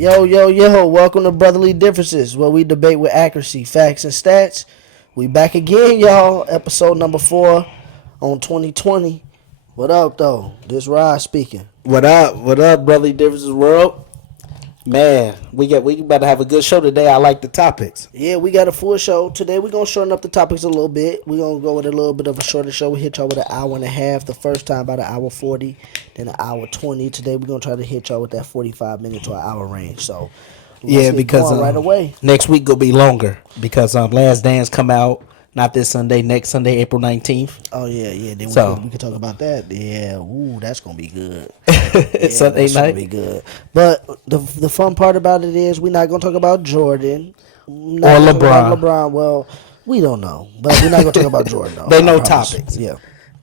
Yo, welcome to Brotherly Differences, where we debate with accuracy, facts, and stats. We back again, y'all. Episode number 4 on 2020. What up, though? This Rod speaking. What up, Brotherly Differences world? Man, we about to have a good show today. I like the topics. Yeah, we got a full show. Today we're going to shorten up the topics a little bit. We're going to go with a little bit of a shorter show. We hit y'all with an hour and a half. The first time about an hour 40, then an hour 20. Today we're going to try to hit y'all with that 45 minute to an hour range. So, yeah, because right away. Next week will be longer because Last Dance come out not this Sunday, next Sunday, April 19th. Oh, yeah. Then we can talk about that. Yeah, that's going to be good. Yeah, Sunday that's night. Gonna be good. But the fun part about it is we're not going to talk about Jordan. Or LeBron. Well, we don't know. But we're not going to talk about Jordan, though. They know topics. Yeah.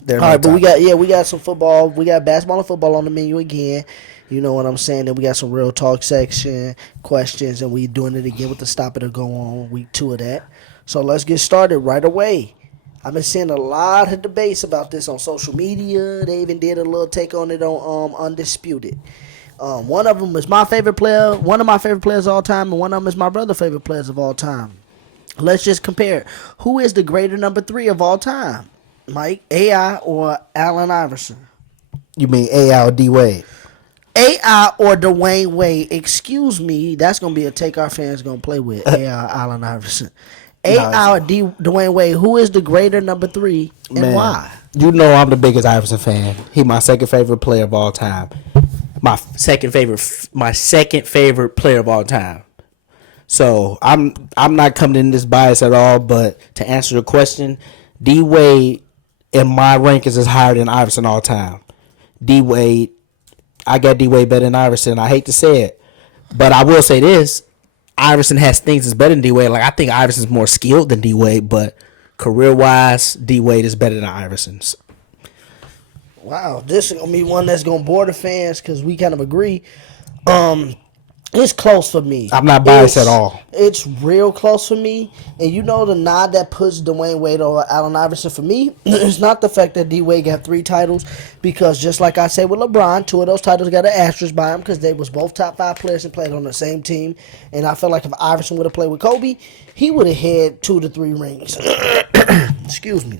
All right, but we got some football. We got basketball and football on the menu again. You know what I'm saying? Then we got some real talk section, questions, and we doing it again with the stop it or go on week 2 of that. So let's get started right away. I've been seeing a lot of debates about this on social media. They even did a little take on it on Undisputed. One of them is my favorite player, one of my favorite players of all time, and one of them is my brother's favorite players of all time. Let's just compare. Who is the greater number 3 of all time? Mike, AI, or Allen Iverson? You mean AI or D-Wade? AI or Dwayne Wade. Excuse me, that's going to be a take our fans going to play with. AI, Allen Iverson. AI or Dwayne Wade, who is the greater number 3 and why? You know I'm the biggest Iverson fan. He my second favorite player of all time. My second favorite player of all time. So I'm not coming in this bias at all, but to answer the question, D Wade in my rankings is higher than Iverson all time. D Wade, I got D Wade better than Iverson. I hate to say it, but I will say this. Iverson has things that's better than D-Wade. Like, I think Iverson's more skilled than D-Wade, but career-wise, D-Wade is better than Iverson's. Wow, this is going to be one that's going to bore the fans because we kind of agree. It's close for me. I'm not biased at all. It's real close for me. And you know the nod that puts Dwayne Wade over Allen Iverson for me? It's not the fact that D-Wade got 3 titles, because just like I said with LeBron, 2 of those titles got an asterisk by him because they was both top 5 players and played on the same team. And I feel like if Iverson would have played with Kobe, he would have had 2 to 3 rings. Excuse me.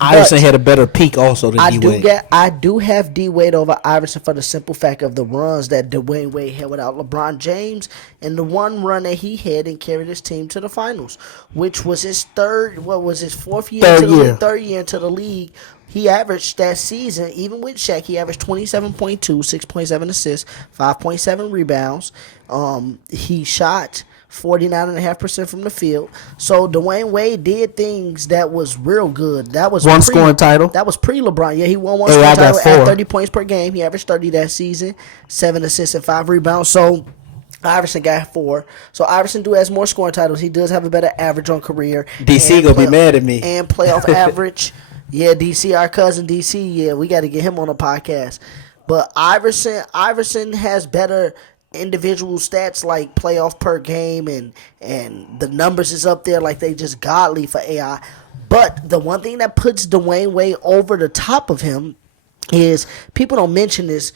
Iverson had a better peak also than D-Wade. I do have D-Wade over Iverson for the simple fact of the runs that Dwayne Wade had without LeBron James, and the one run that he had and carried his team to the finals, which was his third year into the league. He averaged that season, even with Shaq, he averaged 27.2, 6.7 assists, 5.7 rebounds. He shot 49.5% from the field. So Dwayne Wade did things that was real good. That was one scoring title. That was pre-LeBron. Yeah, he won one scoring title at 30 points per game. He averaged 30 that season, 7 assists and 5 rebounds. So Iverson got 4. So Iverson has more scoring titles. He does have a better average on career. DC gonna be mad at me. And playoff average. Yeah, DC, our cousin DC. Yeah, we got to get him on the podcast. But Iverson has better individual stats like playoff per game, and the numbers is up there like they just godly for AI. But the one thing that puts Dwayne Wade over the top of him is people don't mention this.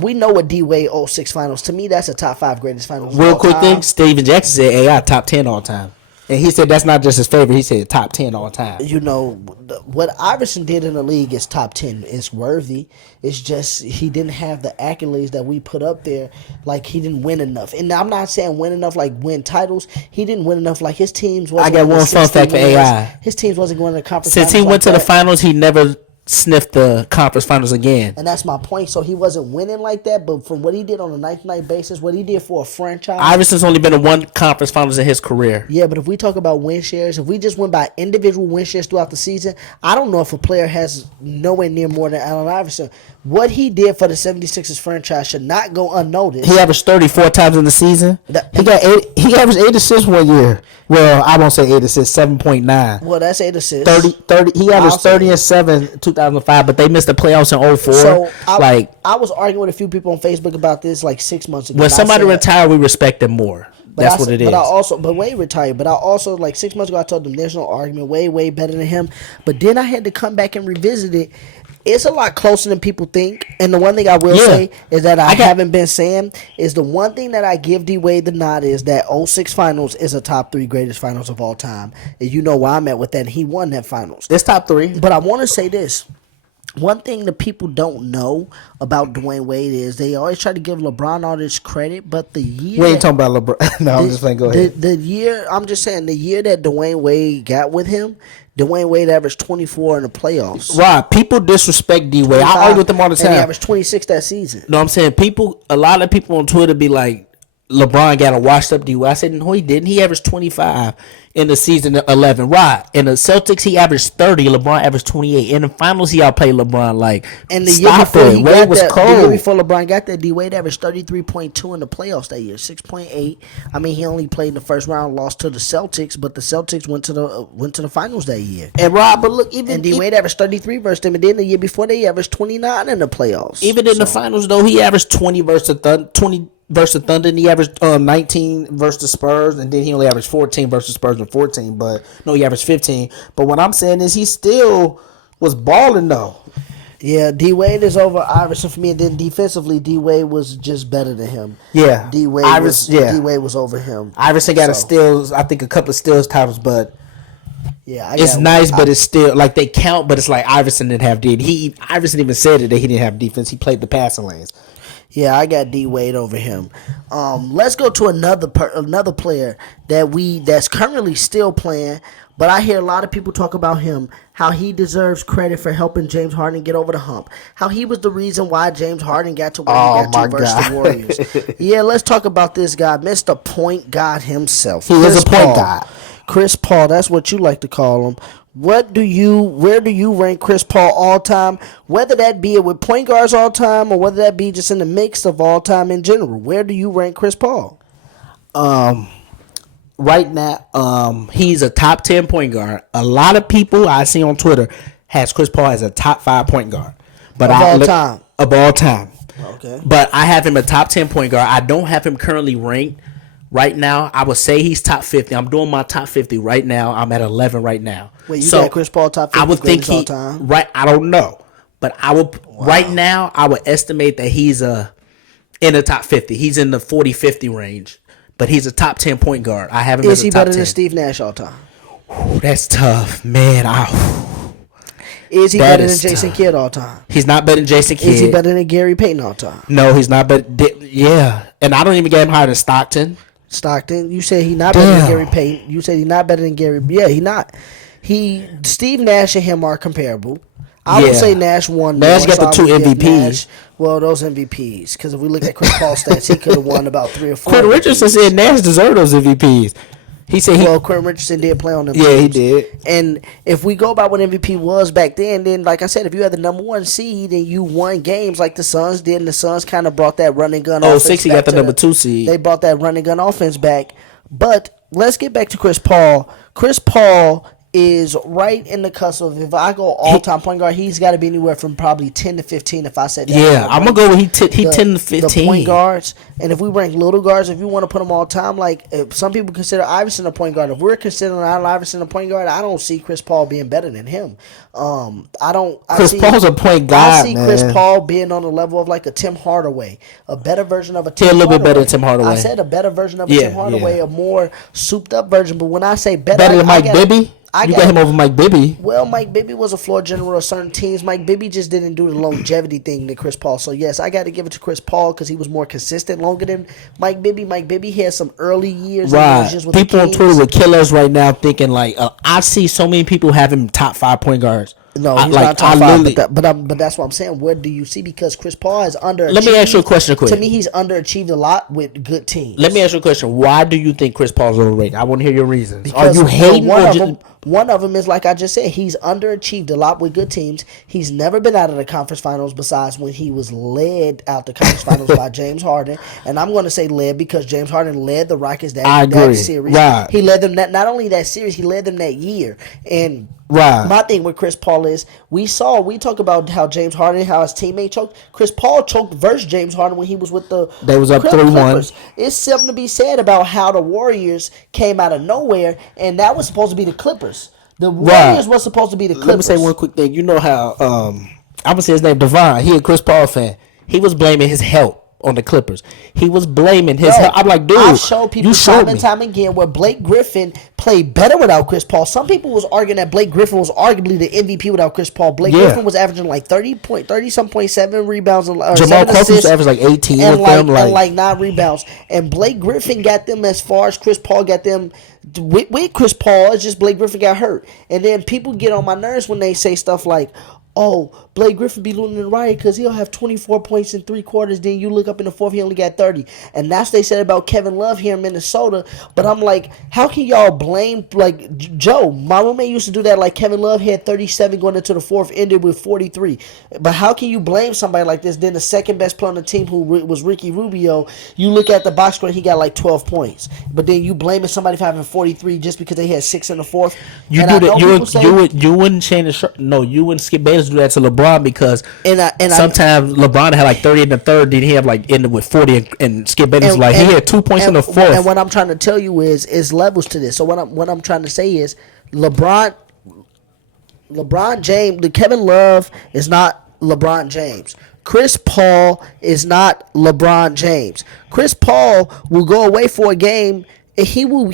We know what D-Wade 06 finals. To me, that's a top 5 greatest finals. Real quick thing, Steven Jackson said AI top 10 all time. And he said that's not just his favorite. He said top 10 all time. You know, what Iverson did in the league is top 10. It's worthy. It's just he didn't have the accolades that we put up there. Like, he didn't win enough. And I'm not saying win enough like win titles. He didn't win enough. Like, his teams wasn't. I got one fun fact for AI. His teams wasn't going to the conference since finals. He went to the finals, he never sniffed the conference finals again. And that's my point. So he wasn't winning like that, but from what he did on a night-to-night basis, what he did for a franchise. Iverson's only been in 1 conference finals in his career. Yeah, but if we talk about win shares, if we just went by individual win shares throughout the season, I don't know if a player has nowhere near more than Allen Iverson. What he did for the 76ers franchise should not go unnoticed. He averaged 34 times in the season. He averaged 8 assists 1 year. Well, I won't say 8 assists, 7.9. Well, that's 8 assists. 30. He averaged 30 and 7 2005, but they missed the playoffs in 04. So I was arguing with a few people on Facebook about this like 6 months ago. When somebody retired, we respect them more. That's what it is. But Wade retired. But I also, like 6 months ago, I told them there's no argument. Way better than him. But then I had to come back and revisit it. It's a lot closer than people think. And the one thing I will Yeah. say is that I I got- haven't been saying is the one thing that I give D Wade the nod is that '06 finals is a top 3 greatest finals of all time. And you know where I'm at with that. He won that finals. It's top 3. But I want to say this. One thing that people don't know about Dwayne Wade is they always try to give LeBron all this credit, but the year We ain't talking about LeBron. No, I'm just playing. Go ahead. the year I'm just saying the year that Dwayne Wade got with him, Dwayne Wade averaged 24 in the playoffs. Right. People disrespect D Wade. I argue with them all the And he time. averaged 26 that season. No, I'm saying a lot of people on Twitter be like, LeBron got a washed up D Wade. I said, no, he didn't. He averaged 25 in the season 11. Right. In the Celtics, he averaged 30. LeBron averaged 28. In the finals, he outplayed LeBron. Like, And the year stop before it. he Wade got was that, the year cold. before LeBron got that, D Wade averaged 33.2 in the playoffs that year, 6.8. I mean, he only played in the first round, lost to the Celtics, but the Celtics went to the finals that year. And Rob, but look, even And D Wade averaged 33 versus them, and then the year before they averaged 29 in the playoffs. even in the finals, though, he averaged 20 versus the Thunder, and he averaged 19 versus the Spurs, and then he only averaged 14 versus Spurs and 14. But no, he averaged 15. But what I'm saying is he still was balling though. Yeah, D Wade is over Iverson for me, and then defensively, D Wade was just better than him. Yeah. D Wade Iverson- was over him. Iverson got a So, steals, I think a couple of steals titles, but Yeah, it's nice, but it's still like they count, but it's like Iverson didn't have Iverson even said it that he didn't have defense. He played the passing lanes. Yeah, I got D Wade over him. Let's go to another player that's currently still playing, but I hear a lot of people talk about him, how he deserves credit for helping James Harden get over the hump, how he was the reason why James Harden got to where he got my to versus God. the Warriors. Yeah, let's talk about this guy, Mr. Point God himself. He is Chris a point Paul. guard. Chris Paul, that's what you like to call him. Where do you rank Chris Paul all time? Whether that be with point guards all time or whether that be just in the mix of all time in general, where do you rank Chris Paul? Right now, he's a top 10 point guard. A lot of people I see on Twitter has Chris Paul as a top 5 point guard, but Of all time. Of all time. Okay. But I have him a top 10 point guard. I don't have him currently ranked right now. I would say he's top 50. I'm doing my top 50 right now. I'm at 11 right now. Wait, you got Chris Paul top 50 I would think greatest all time? right. I don't know, but I would right now. I would estimate that he's in the top 50. He's in the 40-50 range, but he's a top 10 point guard. I have him. Is as a he top better 10. than Steve Nash all time? Ooh, that's tough, man. Is he That better than is Jason tough. Kidd all time? He's not better than Jason Kidd. Is he better than Gary Payton all time? No, he's not better. Yeah, and I don't even get him higher than Stockton. Stockton, you said he not better than Damn. Gary Payton. You said he not better than Gary. Yeah, he not. Steve Nash and him are comparable. I would Yeah. say Nash won. Nash more, got so the I two would give MVPs. Nash- well, those MVPs, because if we look at Chris Paul stats, he could have won about 3 or 4. Quentin Richardson MVPs. said Nash deserved those MVPs. He said he. Well, Quentin Richardson did play on them. Yeah, he teams. did. And if we go by what MVP was back then like I said, if you had the number 1 seed and you won games like the Suns did, and the Suns kind of brought that running gun. Oh, offense 6, he back got the to number 2 seed. They brought that running gun offense back. But let's get back to Chris Paul. Chris Paul is right in the cusp of, if I go all-time point guard, he's got to be anywhere from probably 10 to 15 if I said that. Yeah, I'm gonna go with he 10 to The 15. point guards, and if we rank little guards, if you want to put them all time, like if some people consider Iverson a point guard, if we're considering Allen Iverson a point guard, I don't see Chris Paul being better than him. Chris Paul's a point guard, I see man. Chris Paul being on the level of like a Tim Hardaway, a better version of a Tim a little bit Hardaway. better than Tim Hardaway. I said a better version of a Yeah, Tim Hardaway, yeah. a more souped up version. But when I say better, Better than I Mike gotta- Bibby. I You gotta- got him over Mike Bibby. Well, Mike Bibby was a floor general of certain teams. Mike Bibby just didn't do the longevity thing that Chris Paul. So, yes, I got to give it to Chris Paul because he was more consistent longer than Mike Bibby. Mike Bibby had some early years. And Right. was just with the People on Kings. Twitter would kill us right now thinking like I see so many people having top 5 point guards. No, I- he's like, not top I five. literally- But that's what I'm saying. Where do you see? Because Chris Paul has underachieved. Let me ask you a question quick. To me, he's underachieved a lot with good teams. Let me ask you a question. Why do you think Chris Paul's overrated? I want to hear your reasons. Because, Are you hating one or of just them? One of them is like I just said. He's underachieved a lot with good teams. He's never been out of the conference finals besides when he was led out the conference finals by James Harden. And I'm going to say led because James Harden led the Rockets I that agree. series. Right. He led them not only that series, he led them that year. And Right. my thing with Chris Paul is we talk about how James Harden, how his teammate choked. Chris Paul choked versus James Harden when he was with the They was up Clippers. 3-1. It's something to be said about how the Warriors came out of nowhere, and that was supposed to be the Clippers. The Warriors was supposed to be the Clippers. Let me say one quick thing. You know how I'm gonna say his name, Devon. He a Chris Paul fan. He was blaming his help on the Clippers. He was blaming his help. I'm like, dude, I've showed people you showed time me. and time again where Blake Griffin played better without Chris Paul. Some people was arguing that Blake Griffin was arguably the MVP without Chris Paul. Blake Griffin was averaging like 30.7 rebounds and Jamal Crawford was averaging like 18 and with them, and like 9 rebounds. And Blake Griffin got them as far as Chris Paul got them. With Chris Paul, it's just Blake Griffin got hurt. And then people get on my nerves when they say stuff like, oh, Blake Griffin be losing the riot because he'll have 24 points in 3 quarters. Then you look up in the fourth, he only got 30. And that's what they said about Kevin Love here in Minnesota. But I'm like, how can y'all blame, like, Joe? My roommate used to do that. Like, Kevin Love had 37 going into the fourth, ended with 43. But how can you blame somebody like this? Then the second best player on the team, who was Ricky Rubio, you look at the box score, he got like 12 points. But then you blaming somebody for having 43 just because they had 6 in the fourth. You And do I know people that. say- You wouldn't change the shirt. No, you wouldn't Skip Bayless do that to LeBron because And sometimes LeBron had like 30 in the third, then he had like ended with 40, and Skip Bayless was like he had 2 points in the fourth. And what I'm trying to tell you is levels to this. So what I'm trying to say is LeBron James, the Kevin Love is not LeBron James. Chris Paul is not LeBron James. Chris Paul will go away for a game. He will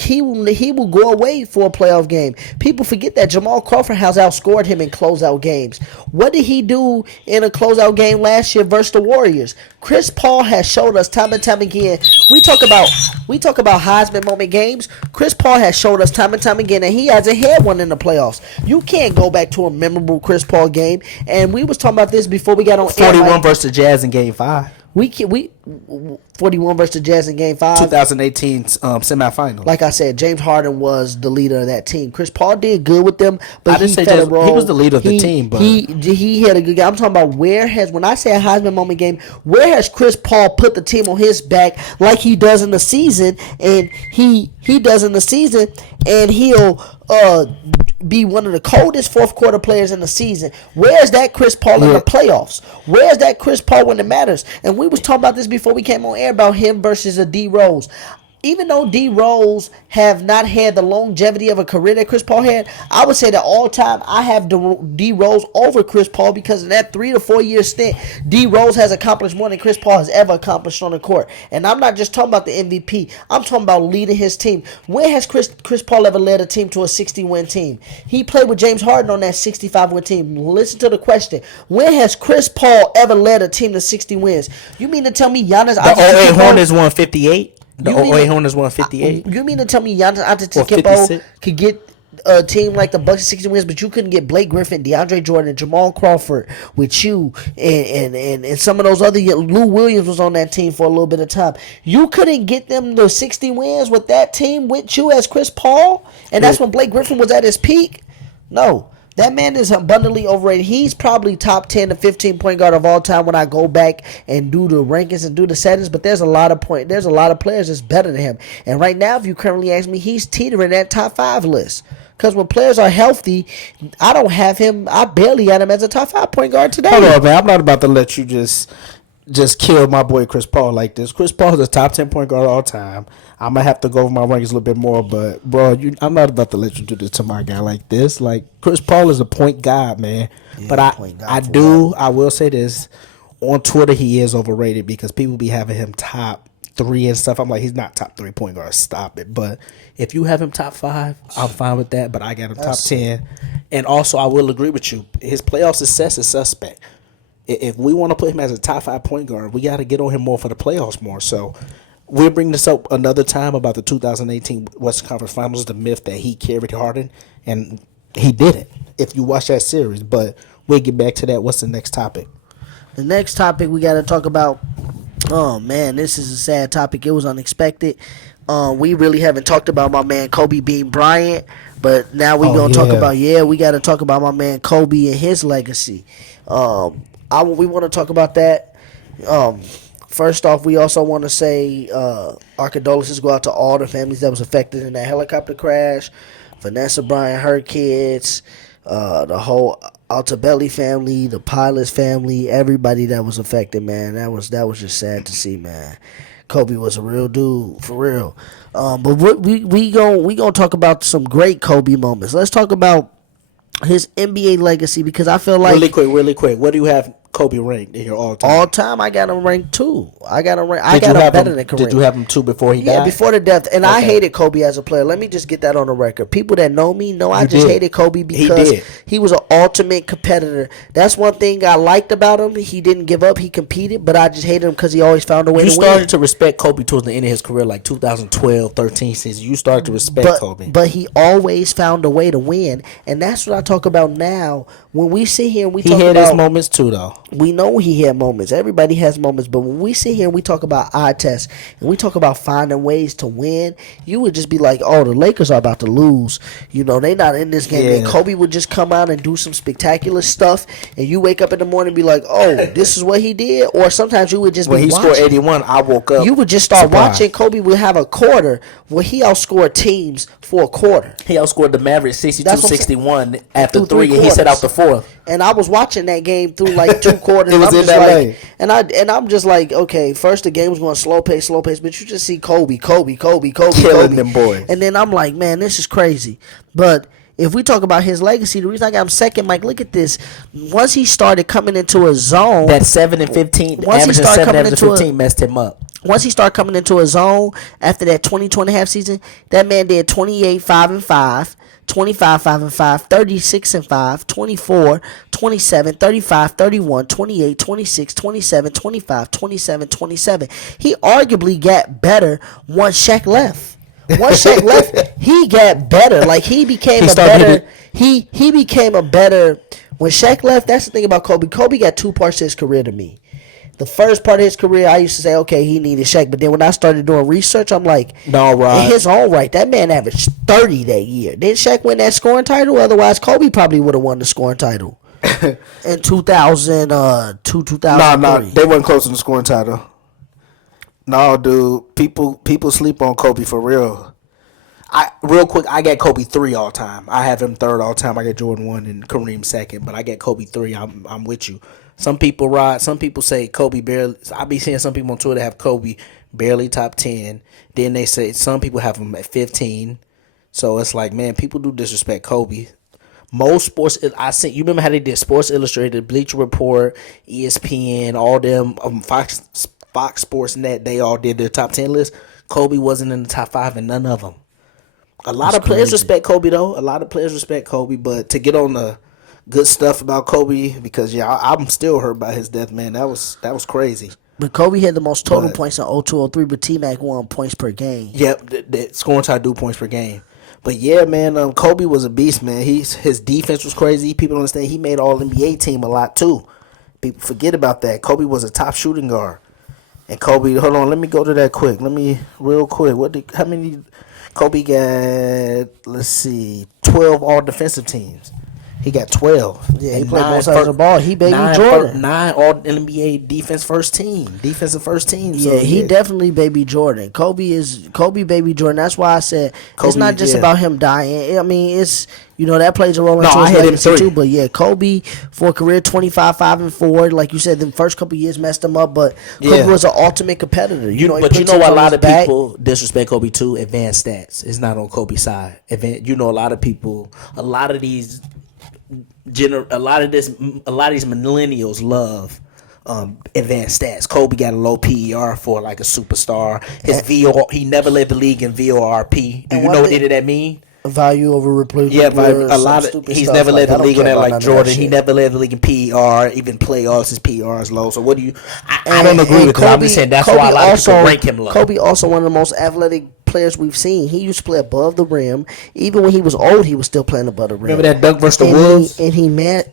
go away for a playoff game. People forget that Jamal Crawford has outscored him in closeout games. What did he do in a closeout game last year versus the Warriors? Chris Paul has showed us time and time again. We talk about Heisman moment games. Chris Paul has showed us time and time again that he hasn't had one in the playoffs. You can't go back to a memorable Chris Paul game. And we was talking about this before we got on 41 air. versus the Jazz in Game 5. We 41 versus the Jazz in Game 5. 2018 semifinal. Like I said, James Harden was the leader of that team. Chris Paul did good with them, but I didn't say fed a just- role. he was the leader of the team, but- he had a good game. I'm talking about when I say a Heisman moment game, where has Chris Paul put the team on his back like he does in the season, and he does in the season, and he'll be one of the coldest fourth quarter players in the season. Where's that Chris Paul in the playoffs? Where's that Chris Paul when it matters? And we was talking about this before we came on air about him versus a D Rose. Even though D Rose have not had the longevity of a career that Chris Paul had, I would say that all time I have D Rose over Chris Paul because in that 3 to 4 year stint, D Rose has accomplished more than Chris Paul has ever accomplished on the court. And I'm not just talking about the MVP. I'm talking about leading his team. When has Chris Paul ever led a team to a 60-win team? He played with James Harden on that 65-win team. Listen to the question. When has Chris Paul ever led a team to 60 wins? You mean to tell me Giannis The 08 Hornets won 58. The 08 Hornets won 58. You mean to tell me Giannis Or Antetokounmpo 56. could get a team like the Bucks 60 wins, but you couldn't get Blake Griffin, DeAndre Jordan, Jamal Crawford with you, and some of those other. Lou Williams was on that team for a little bit of time. You couldn't get them to 60 wins with that team with you as Chris Paul, and that's when Blake Griffin was at his peak. No. That man is abundantly overrated. He's probably top 10 to 15 point guard of all time when I go back and do the rankings and do the settings. But there's a lot of players that's better than him. And right now, if you currently ask me, he's teetering that top 5 list. Because when players are healthy, I don't have him. I barely had him as a top 5 point guard today. Hold on, man. I'm not about to let you just kill my boy Chris Paul like this. Chris Paul is a top 10 point guard all time. I'm going to have to go over my rankings a little bit more, but, bro, I'm not about to let you do this to my guy like this. Like, Chris Paul is a point guard, man. Yeah, but I will say this. On Twitter, he is overrated because people be having him top 3 and stuff. I'm like, he's not top 3 point guard. Stop it. But if you have him top 5, I'm fine with that. But I got him top 10. And also, I will agree with you. His playoff success is suspect. If we want to put him as a top 5 point guard, we got to get on him more for the playoffs more. So we'll bring this up another time about the 2018 Western Conference Finals, the myth that he carried Harden, and he didn't, if you watch that series. But we'll get back to that. What's the next topic? The next topic we got to talk about, oh, man, this is a sad topic. It was unexpected. We really haven't talked about my man Kobe Bean Bryant, but now we're going to talk about, we got to talk about my man Kobe and his legacy. We want to talk about that. First off, we also want to say our condolences go out to all the families that was affected in that helicopter crash. Vanessa Bryant, her kids, the whole Altabelli family, the pilot's family, everybody that was affected, man. That was just sad to see, man. Kobe was a real dude, for real. But we gonna talk about some great Kobe moments. Let's talk about his NBA legacy, because I feel like Really quick. What do you have Kobe ranked in your all time? all time I got him ranked 2. I got him ranked. I Did got you him have better him? than Kareem. Did you have him 2 before he died? Yeah, before the death. And I Okay. hated Kobe as a player. Let me just get that on the record. People that know me know I You just did. hated Kobe because did. he was an ultimate competitor. That's one thing I liked about him. He didn't give up. He competed, but I just hated him because he always found a way You to started win. to respect Kobe towards the end of his career, like 2012, 13 season. You started to respect Kobe. But he always found a way to win, and that's what I talk about now. When we sit here and we He talk had about, his moments too, though. we know he had moments. Everybody has moments, but when we sit here and we talk about eye tests and we talk about finding ways to win, you would just be like, "Oh, the Lakers are about to lose. You know, they not in this game." Yeah. And Kobe would just come out and do some spectacular stuff, and you wake up in the morning and be like, "Oh, this is what he did." Or sometimes you would just When be he watching. scored 81, I woke up. You would just start surprised. watching. Kobe would have a quarter where he outscored teams for a quarter. He outscored the Mavericks That's what I'm 62-61 after Through 3, three and he set out quarters. the 4th. And I was watching that game through like 2 quarters. It was I'm in just that like, lane. and I'm just like, okay, first the game was going slow pace, but you just see Kobe, Killing Kobe. them boys. And then I'm like, man, this is crazy. But if we talk about his legacy, the reason I got him second, Mike, look at this. Once he started coming into a zone, That 7 and 15, Once he averaging started 7, coming averaging into a- 15 messed him up. once he started coming into a zone after that 20 and a half season, that man did 28, 5 and 5. 25, 5 and 5, 36 and 5, 24, 27, 35, 31, 28, 26, 27, 25, 27, 27. He arguably got better once Shaq left. Once Shaq left, he got better. Like he became He a started better. hitting- He became a better. When Shaq left, that's the thing about Kobe. Kobe got 2 parts to his career to me. The first part of his career, I used to say, okay, he needed Shaq. But then when I started doing research, I'm like, No, right. in his own right, that man averaged 30 that year. Didn't Shaq win that scoring title? Otherwise, Kobe probably would have won the scoring title in 2002, 2003. No, they wasn't close to the scoring title. No, dude, people sleep on Kobe for real. Real quick, I got Kobe 3 all time. I have him 3rd all time. I got Jordan 1 and Kareem 2nd, but I got Kobe 3. I'm with you. Some people ride. Some people say Kobe barely. I be seeing some people on Twitter have Kobe barely top 10. Then they say some people have him at 15. So it's like, man, people do disrespect Kobe. Most sports, I see. You remember how they did Sports Illustrated, Bleacher Report, ESPN, all them, Fox Sports Net. They all did their top 10 list. Kobe wasn't in the top 5 in none of them. A lot of players respect Kobe though. A lot of players respect Kobe, but to get on the good stuff about Kobe, because I'm still hurt by his death, man. That was crazy. But Kobe had the most total But- points in 02-03, but T-Mac won points per game. Yep, the scoring title do points per game. But yeah, man, Kobe was a beast, man. His defense was crazy. People don't understand he made All NBA team a lot too. People forget about that. Kobe was a top shooting guard, and Kobe. Hold on, let me go to that quick. Real quick. How many? Kobe got, let's see, 12 all defensive teams. He got 12. Yeah, he And played nine both sides of the ball. He baby Jordan. 9 all NBA defensive first team. So, Yeah, he definitely baby Jordan. Kobe baby Jordan. That's why I said it's Kobe, not just yeah. about him dying. I mean, it's that plays a role No, into I his had him legacy 3. too. But yeah, Kobe for a career 25, 5 and 4. Like you said, the first couple years messed him up, but Kobe Yeah. was an ultimate competitor. He But put you know teams what? A on lot his of back. people disrespect Kobe too. Advanced stats. It's not on Kobe's side. A lot of people. A lot of these millennials love advanced stats. Kobe got a low PER for like a superstar. His VOR, he never led the league in VORP. Do And you one know what thing- they did that mean? Value over replacement. Yeah, but players, a some lot of stupid he's stuff. never led I the don't league in care that about like none of that Jordan. He shit. never led the league in PER, even playoffs. His PER is low. So what do you? I don't agree And with that. I'm just saying that's why a lot of people rank him low. Kobe also one of the most athletic players we've seen. He used to play above the rim. Even when he was old, he was still playing above the rim. Remember that dunk versus the And Wolves?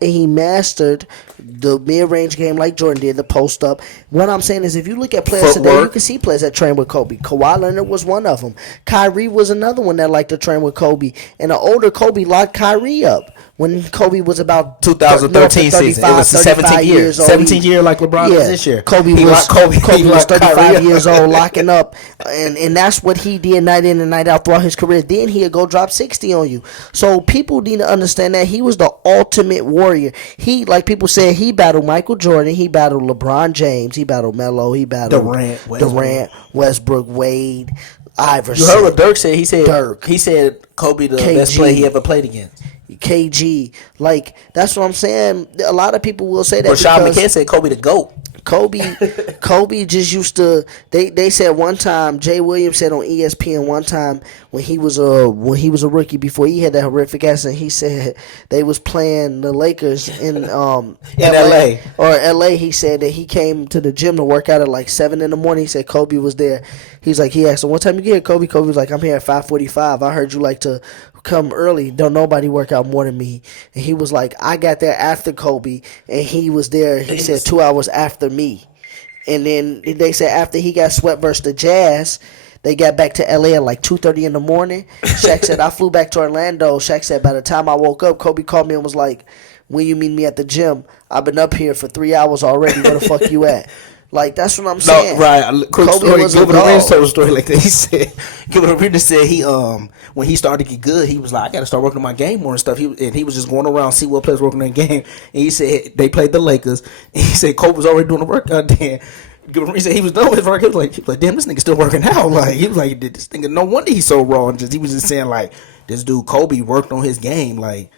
he mastered the mid-range game like Jordan did, the post up. What I'm saying is, if you look at players today, you Footwork. can see players that train with Kobe. Kawhi Leonard was one of them. Kyrie was another one that liked to train with Kobe. And the older Kobe locked Kyrie up when Kobe was about 2013 north of season. It was the 35 17th year. years old. 17th year like LeBron is this year. Kobe He was locked Kobe. Kobe He was locked 35 Kyrie. years old, locking up, and that's what he did night in and night out throughout his career. Then he'd go drop 60 on you. So people need to understand that he was the ultimate warrior. He, like people said, he battled Michael Jordan, he battled LeBron James, he battled Melo, he battled Durant, Westbrook, Wade, Iverson. You heard what Dirk said? He said Dirk. He said Kobe the KG. best player he ever played against. KG. Like, that's what I'm saying. A lot of people will say that Rashad because McCants said Kobe the GOAT. Kobe just used to. They said one time. Jay Williams said on ESPN one time when he was a rookie before he had that horrific accident. He said they was playing the Lakers in LA. LA. He said that he came to the gym to work out at like 7 in the morning. He said Kobe was there. He's like, he asked him, what time you get here, Kobe? Kobe was like, I'm here at 5:45. I heard you like to come early. Don't nobody work out more than me. And he was like, I got there after Kobe, and he was there. He said 2 hours after me. And then they said after he got swept versus the Jazz, they got back to LA at like 2:30 in the morning. Shaq said, I flew back to Orlando. Shaq said, by the time I woke up, Kobe called me and was like, when you meet me at the gym, I've been up here for 3 hours already. Where the fuck you at? Like, that's what I'm saying. No, right. Quick Kobe story. was a Gilbert dog. Arenas told a story like that. He said, Gilbert Arenas said he when he started to get good, he was like, I got to start working on my game more and stuff. He was just going around see what players working on the game. And he said they played the Lakers. And he said Kobe was already doing the workout then. Gilbert Arenas said he was done with his work. He was like, damn, this nigga still working out. Like, he was like, this nigga, no wonder he's so raw. And he was just saying like, this dude Kobe worked on his game. Like,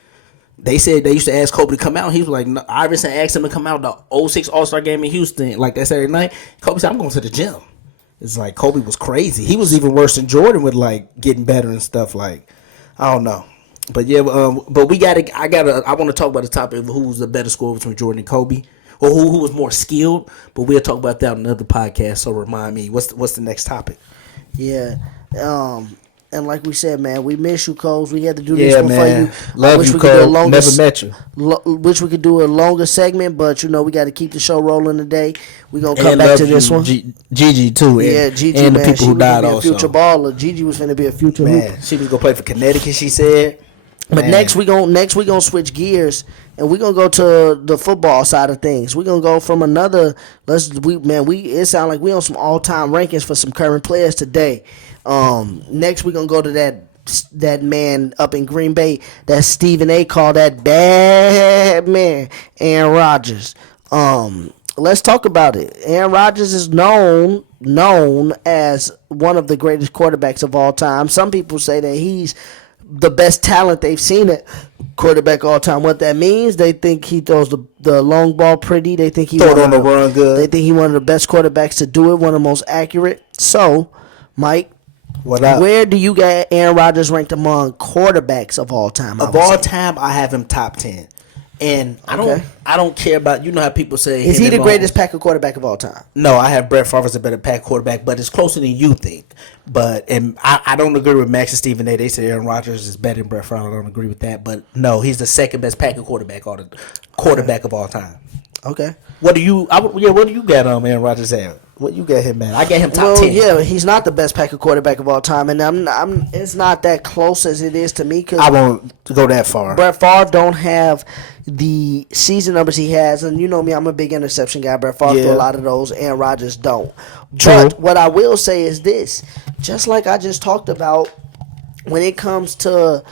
they said they used to ask Kobe to come out. He was like, no, Iverson asked him to come out the 06 All-Star game in Houston, like that Saturday night. Kobe said, I'm going to the gym. It's like Kobe was crazy. He was even worse than Jordan with like getting better and stuff. Like, I don't know. But yeah, but I want to talk about the topic of who was the better scorer between Jordan and Kobe, or who was more skilled. But we'll talk about that on another podcast. So remind me, what's the next topic? Yeah. And like we said, man, we miss you, Coles. We had to do this Yeah, one man. for you. Love you, Cole. Never met you. Wish we could do a longer segment, but we got to keep the show rolling today. We're gonna come And back love to this you, one. Gigi too. Yeah, Gigi, and man, the people she who was died gonna be also. a future baller. Gigi was gonna be a future Man, hooper. she was gonna play for Connecticut. She said. But Man. next we gonna switch gears and we're gonna go to the football side of things. We're gonna go from another. It sounds like we on some all time rankings for some current players today. Next we're gonna go to that man up in Green Bay that Stephen A. called that bad man, Aaron Rodgers. Let's talk about it. Aaron Rodgers is known as one of the greatest quarterbacks of all time. Some people say that he's the best talent they've seen at quarterback all time. What that means, they think he throws the long ball pretty. They think he throw it on the run good. They think he's one of the best quarterbacks to do it, one of the most accurate. So, Mike, what up? Where do you got Aaron Rodgers ranked among quarterbacks of all time? Of all time, I have him top 10. And I don't care about, you know how people say, is he the greatest Packer quarterback of all time? No, I have Brett Favre as a better Packer quarterback, but it's closer than you think. And I don't agree with Max and Stephen A. They say Aaron Rodgers is better than Brett Favre. I don't agree with that, but no, he's the second best Packer quarterback of all time. Okay. What do you got on Aaron Rodgers at? What you got him at? I got him top 10. Yeah, he's not the best Packer quarterback of all time, and it's not that close as it is to me. Cause I won't go that far. Brett Favre don't have the season numbers he has, and you know me, I'm a big interception guy. Brett Favre threw a lot of those, and Rodgers don't. True. But what I will say is this: just like I just talked about, when it comes to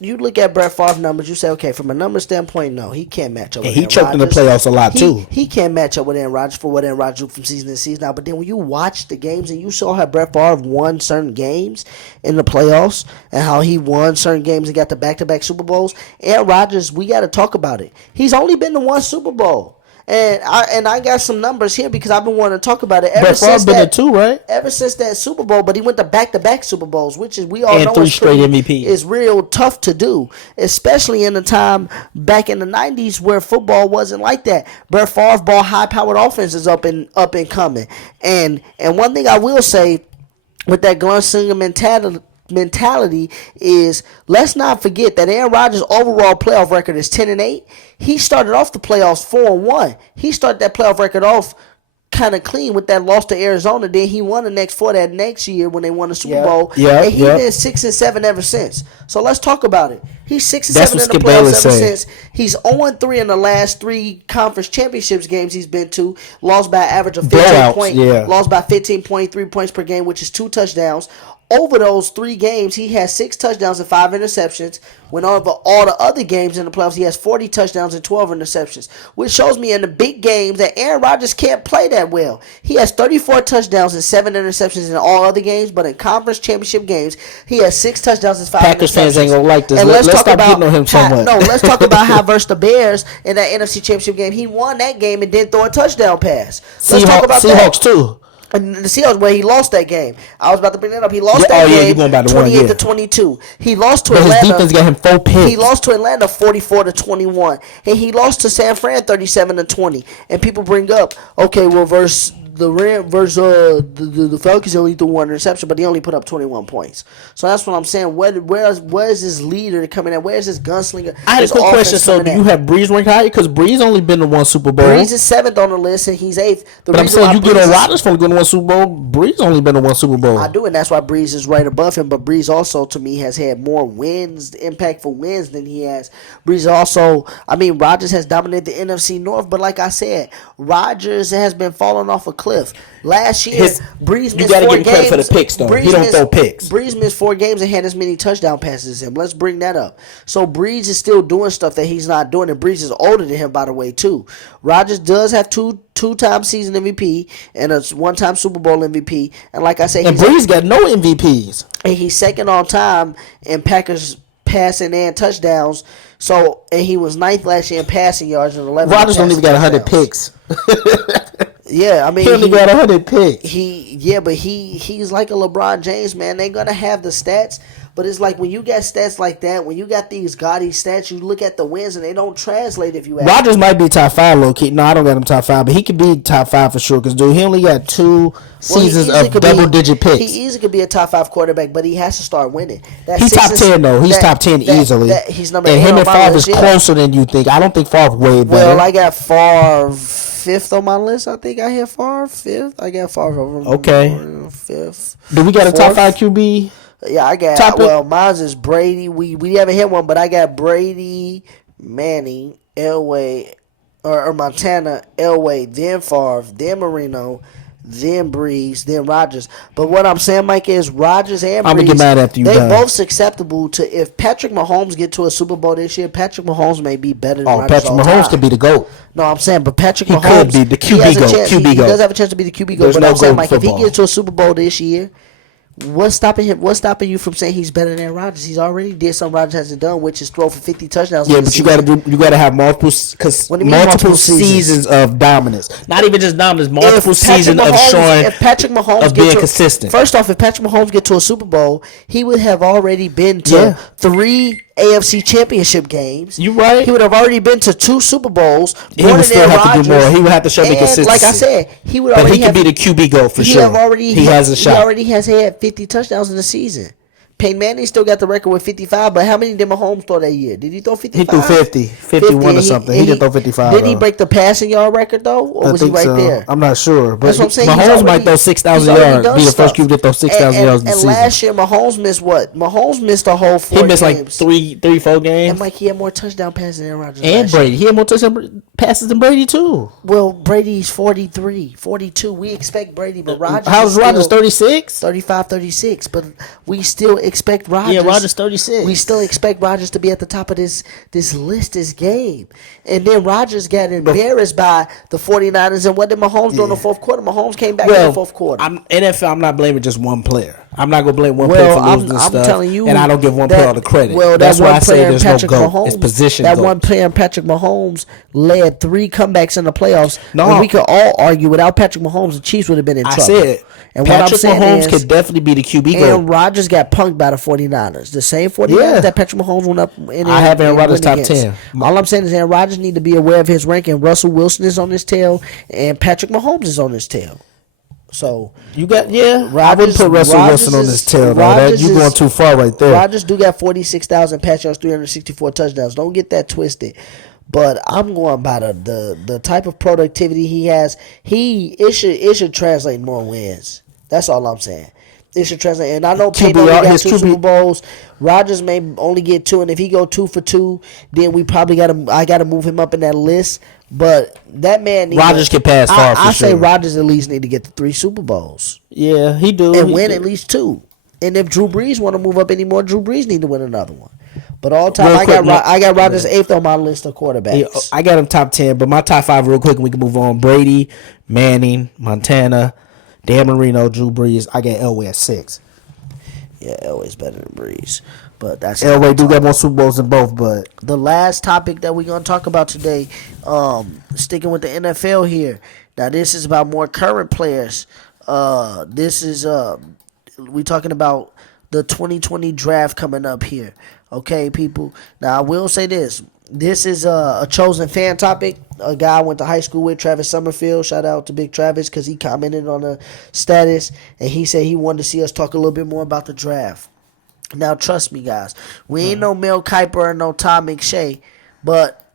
you look at Brett Favre numbers, you say, okay, from a number standpoint, no, he can't match up with Aaron Rodgers. He choked in the playoffs a lot, too. He can't match up with Aaron Rodgers for what Aaron Rodgers do from season to season now. But then when you watch the games and you saw how Brett Favre won certain games in the playoffs and how he won certain games and got the back-to-back Super Bowls, Aaron Rodgers, we got to talk about it. He's only been to one Super Bowl. And I got some numbers here because I've been wanting to talk about it Brett Favre been to two, right? Ever since that Super Bowl, but he went to back-to-back Super Bowls, which is we all and know 3 straight MVPs. Is real tough to do, especially in the time back in the 90s where football wasn't like that. Brett Favre ball high-powered offenses up and coming, and one thing I will say with that gunslinger mentality is, let's not forget that Aaron Rodgers' overall playoff record is 10-8. He started off the playoffs 4-1. He started that playoff record off kind of clean with that loss to Arizona. Then he won the next 4 that next year when they won the Super Bowl. And he's been 6-7 ever since. So let's talk about it. He's 6-7 in the playoffs ever since. He's 0-3 in the last 3 conference championships games he's been to. Lost by an average of 15 points. Lost by 15.3 points per game, which is 2 touchdowns. over those 3 games, he has 6 touchdowns and 5 interceptions. When over all the other games in the playoffs, he has 40 touchdowns and 12 interceptions, which shows me in the big games that Aaron Rodgers can't play that well. He has 34 touchdowns and 7 interceptions in all other games, but in conference championship games, he has 6 touchdowns and 5 Packers interceptions. fans ain't gonna like this. And Let's talk stop about getting on him so much. No, let's talk about how versus the Bears in that NFC Championship game. He won that game and didn't throw a touchdown pass. Let's talk about Seahawks that. too. And the Seahawks, where he lost that game. I was about to bring that up. He lost Yeah, that you game going by the 28 one, yeah. to 22. He lost to But his Atlanta. defense got him 4 picks. He lost to Atlanta 44 to 21. And he lost to San Fran 37 to 20. And people bring up, okay, well, versus the Falcons only threw 1 interception, but he only put up 21 points. So that's what I'm saying. Where is his leader coming at? Where is his gunslinger? I had a quick question. So, do you have Breeze ranked higher? Because Breeze only been to 1 Super Bowl. Breeze is 7th on the list, and he's 8th. But I'm saying you get on Rodgers from going to 1 Super Bowl. Breeze only been to 1 Super Bowl. I do, and that's why Breeze is right above him. But Breeze also, to me, has had more wins, impactful wins than he has. Breeze also, Rodgers has dominated the NFC North, but like I said, Rodgers has been falling off a cliff. Last year, Breeze missed 4 games. You got to give him credit for the picks, though. He don't throw picks. Breeze missed 4 games and had as many touchdown passes as him. Let's bring that up. So Breeze is still doing stuff that he's not doing, and Breeze is older than him, by the way, too. Rodgers does have two-time season MVP and a 1-time Super Bowl MVP, and like I said, and Breeze got no MVPs. And he's second on time in Packers passing and touchdowns. So, and he was 9th last year in passing yards and 11th. Rodgers don't even got 100 picks. Yeah, he only got 100 picks. But he's like a LeBron James, man. They're gonna have the stats, but it's like when you got stats like that, when you got these gaudy stats, you look at the wins and they don't translate. If you ask Rodgers might be top 5 low key. No, I don't got him top 5, but he could be top 5 for sure. Because dude, he only got 2 seasons of double-digit picks. He easily could be a top 5 quarterback, but he has to start winning. He's top 10 though. He's top 10 easily. He's number 8 and him and on my Favre list, is closer than you think. I don't think Favre way better. Well, I got Favre 5th on my list. I think I had Favre 5th. I got Favre over okay 5th. Do we got a top 5 QB? Yeah, I got. Well, mine is Brady. We haven't hit one, but I got Brady, Manning, Elway, or Montana, Elway, then Favre, then Marino, then Breeze, then Rodgers. But what I'm saying, Mike, is Rodgers and Breeze, I'm gonna get mad after you. They both susceptible to, if Patrick Mahomes get to a Super Bowl this year, Patrick Mahomes may be better than Rodgers. Patrick Mahomes could be the GOAT. No, I'm saying, but Patrick Mahomes could be the QB GOAT. He does have a chance to be the QB GOAT. But I'm saying, Mike, if he gets to a Super Bowl this year, what's stopping him? What's stopping you from saying he's better than Rodgers? He's already did something Rodgers hasn't done, which is throw for 50 touchdowns. Yeah, but you got to have multiple seasons of dominance. Not even just dominance, multiple seasons of showing. If Patrick Mahomes of being consistent. First off, if Patrick Mahomes get to a Super Bowl, he would have already been to 3 AFC Championship games. You right. He would have already been to 2 Super Bowls. He would still have to do more. He would have to show me consistency. Like I said, he would already. But he could be the QB GOAT for sure. He has a shot. He already has had 50 touchdowns in the season. Peyton Manning still got the record with 55, but how many did Mahomes throw that year? Did he throw 55? He threw 50, 51 or something. He didn't throw 55. Did he break the passing yard record, though? Or was he right there? I'm not sure. But that's what I'm saying. Mahomes might throw 6,000 yards. Be the first QB to throw 6,000 yards in the season. And last year, Mahomes missed what? Mahomes missed a whole 4 games. He missed like 3-4 games. And like he had more touchdown passes than Rodgers. And Brady. He had more touchdown passes than Brady, too. Well, Brady's 43, 42. We expect Brady, but Rodgers. How's Rodgers, 36? 35, 36. But we still expect Rodgers. Yeah, Rodgers 36. We still expect Rodgers to be at the top of this list, this game. And then Rodgers got embarrassed by the 49ers. And what did Mahomes do in the fourth quarter? Mahomes came back in the fourth quarter. NFL, I'm not blaming just one player. I'm not going to blame one player for losing this stuff. Telling you, and I don't give one player all the credit. Well, that's why I say there's Patrick no GOAT. Mahomes, it's position That GOAT. one player, Patrick Mahomes, led 3 comebacks in the playoffs. No. And we could all argue without Patrick Mahomes, the Chiefs would have been in trouble. I said and Patrick what I'm Mahomes is, could definitely be the QB GOAT. Aaron Rodgers got punked by the 49ers. The same 49ers that Patrick Mahomes went up in. I have Aaron Rodgers top 10. All I'm saying is Aaron Rodgers need to be aware of his ranking. Russell Wilson is on his tail, and Patrick Mahomes is on his tail. So you got Rodgers, I wouldn't put Russell Wilson on his tail. You're going too far right there. Rodgers do got 46,000 pass yards, 364 touchdowns. Don't get that twisted. But I'm going by the type of productivity he has. It should translate more wins. That's all I'm saying. It should translate. And I know Peyton only got 2 Super Bowls. Rodgers may only get 2, and if he go 2 for 2, then we probably I gotta move him up in that list. But that man Rodgers can pass far for sure. I say Rodgers at least need to get to 3 Super Bowls. Yeah, he do. And win at least 2. And if Drew Brees want to move up anymore, Drew Brees need to win another one. But all time, Real I quick, got Rodgers 8th on my list of quarterbacks. Yeah, I got him top 10, but my top 5 real quick and we can move on. Brady, Manning, Montana, Dan Marino, Drew Brees. I got Elway at 6. Yeah, Elway's better than Brees. But that's Elway do got more Super Bowls than both, but the last topic that we're going to talk about today, sticking with the NFL here. Now, this is about more current players. This is we talking about the 2020 draft coming up here. Okay, people. Now, I will say this. This is a chosen fan topic. A guy I went to high school with, Travis Summerfield. Shout out to Big Travis because he commented on the status, and he said he wanted to see us talk a little bit more about the draft. Now, trust me, guys. We ain't no Mel Kiper or no Tom McShay, but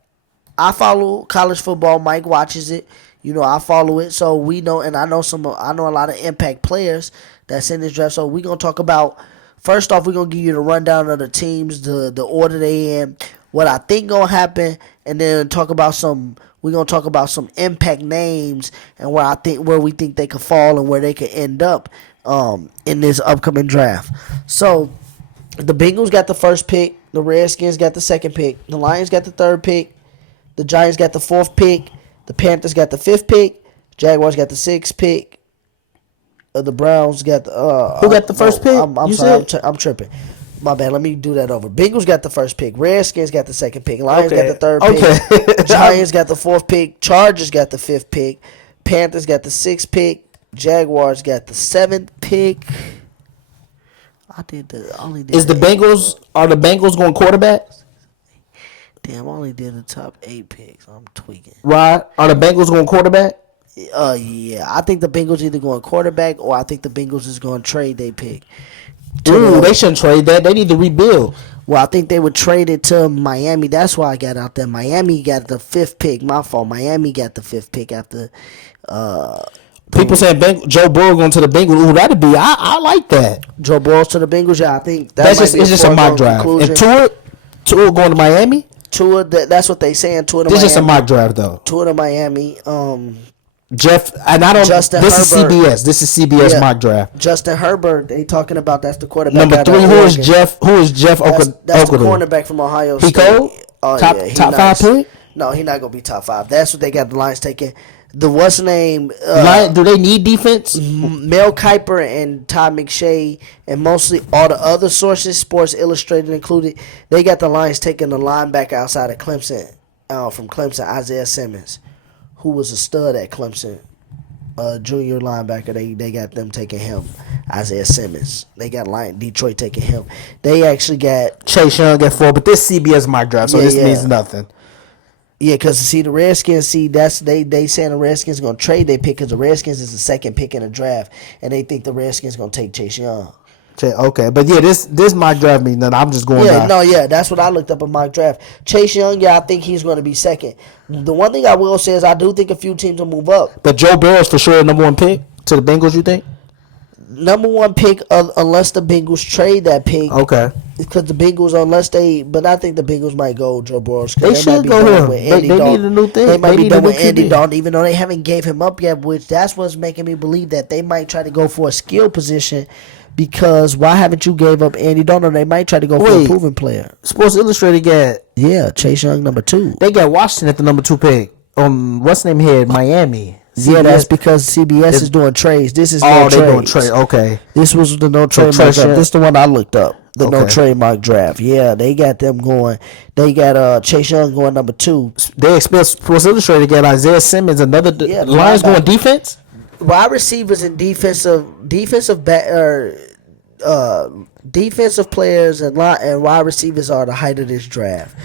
I follow college football. Mike watches it. You know, I follow it, so we know, and I know a lot of impact players that's in this draft. So we're gonna talk about. First off, we're gonna give you the rundown of the teams, the order they in, what I think gonna happen, and then we're gonna talk about some impact names and where we think they could fall and where they could end up in this upcoming draft. So the Bengals got the first pick, the Redskins got the second pick, the Lions got the third pick, the Giants got the fourth pick, the Panthers got the fifth pick, Jaguars got the sixth pick, the Browns got the who got the first pick? I'm sorry, I'm tripping. My bad. Let me do that over. Bengals got the first pick. Redskins got the second pick. Lions got the third pick. Giants got the fourth pick. Chargers got the fifth pick. Panthers got the sixth pick. Jaguars got the seventh pick. Are the Bengals going quarterbacks? Damn, I only did the top 8 picks. I'm tweaking. Right. Are the Bengals going quarterback? Yeah. I think the Bengals either going quarterback or I think the Bengals is going to trade their pick. Ooh, they shouldn't trade that. They need to rebuild. Well, I think they would trade it to Miami. That's why I got out there. Miami got the fifth pick. My fault. Miami got the fifth pick after. People saying Joe Burrow going to the Bengals. Ooh, that'd be. I like that. Joe Burrow to the Bengals. Yeah, I think it's just a mock draft. And Tua going to Miami. Tua, that's what they saying. Tua to This Miami. is just a mock draft though. Tua to Miami. Jeff, and I don't. Justin this Herbert. is CBS. This is CBS mock draft. Justin Herbert. They talking about that's the quarterback. Number 3. Who is Jeff? That's the cornerback from Ohio State. He cold. Top nice. 5 pick. No, he's not gonna be top 5. That's what they got the Lions taking. The what's the name? Do they need defense? Mel Kiper and Todd McShay and mostly all the other sources, Sports Illustrated included, they got the Lions taking the linebacker outside of Clemson, from Clemson, Isaiah Simmons, who was a stud at Clemson, junior linebacker. They got them taking him, Isaiah Simmons. They got Detroit taking him. They actually got Chase Young at 4, but this CBS mock draft, so this means nothing. Yeah, because see the Redskins, they saying the Redskins going to trade their pick because the Redskins is the second pick in the draft, and they think the Redskins going to take Chase Young. Okay, but yeah, this mock draft means nothing. I'm just going. That's what I looked up in mock draft. Chase Young, I think he's going to be second. The one thing I will say is I do think a few teams will move up. But Joe Burrow is for sure number 1 pick to the Bengals. You think? Number 1 pick, unless the Bengals trade that pick. Okay. Because the Bengals, but I think the Bengals might go Joe Burrow. They should go him. They need a new thing. They might be done with Andy Dalton, even though they haven't gave him up yet. Which that's what's making me believe that they might try to go for a skill position. Because why haven't you gave up Andy Dalton? They might try to go for a proven player. Sports Illustrated got Chase Young number 2. They got Washington at the number 2 pick. What's the name here? Miami. Yeah, that's because CBS is doing trades. This is no trades. They're doing trade. Okay. This was the no trade mock draft. This is the one I looked up. The no trade mock draft. Yeah, they got them going. They got Chase Young going number 2. They expect Sports Illustrated got Isaiah Simmons, another Lions going defense. Wide receivers and defensive players and wide receivers are the height of this draft.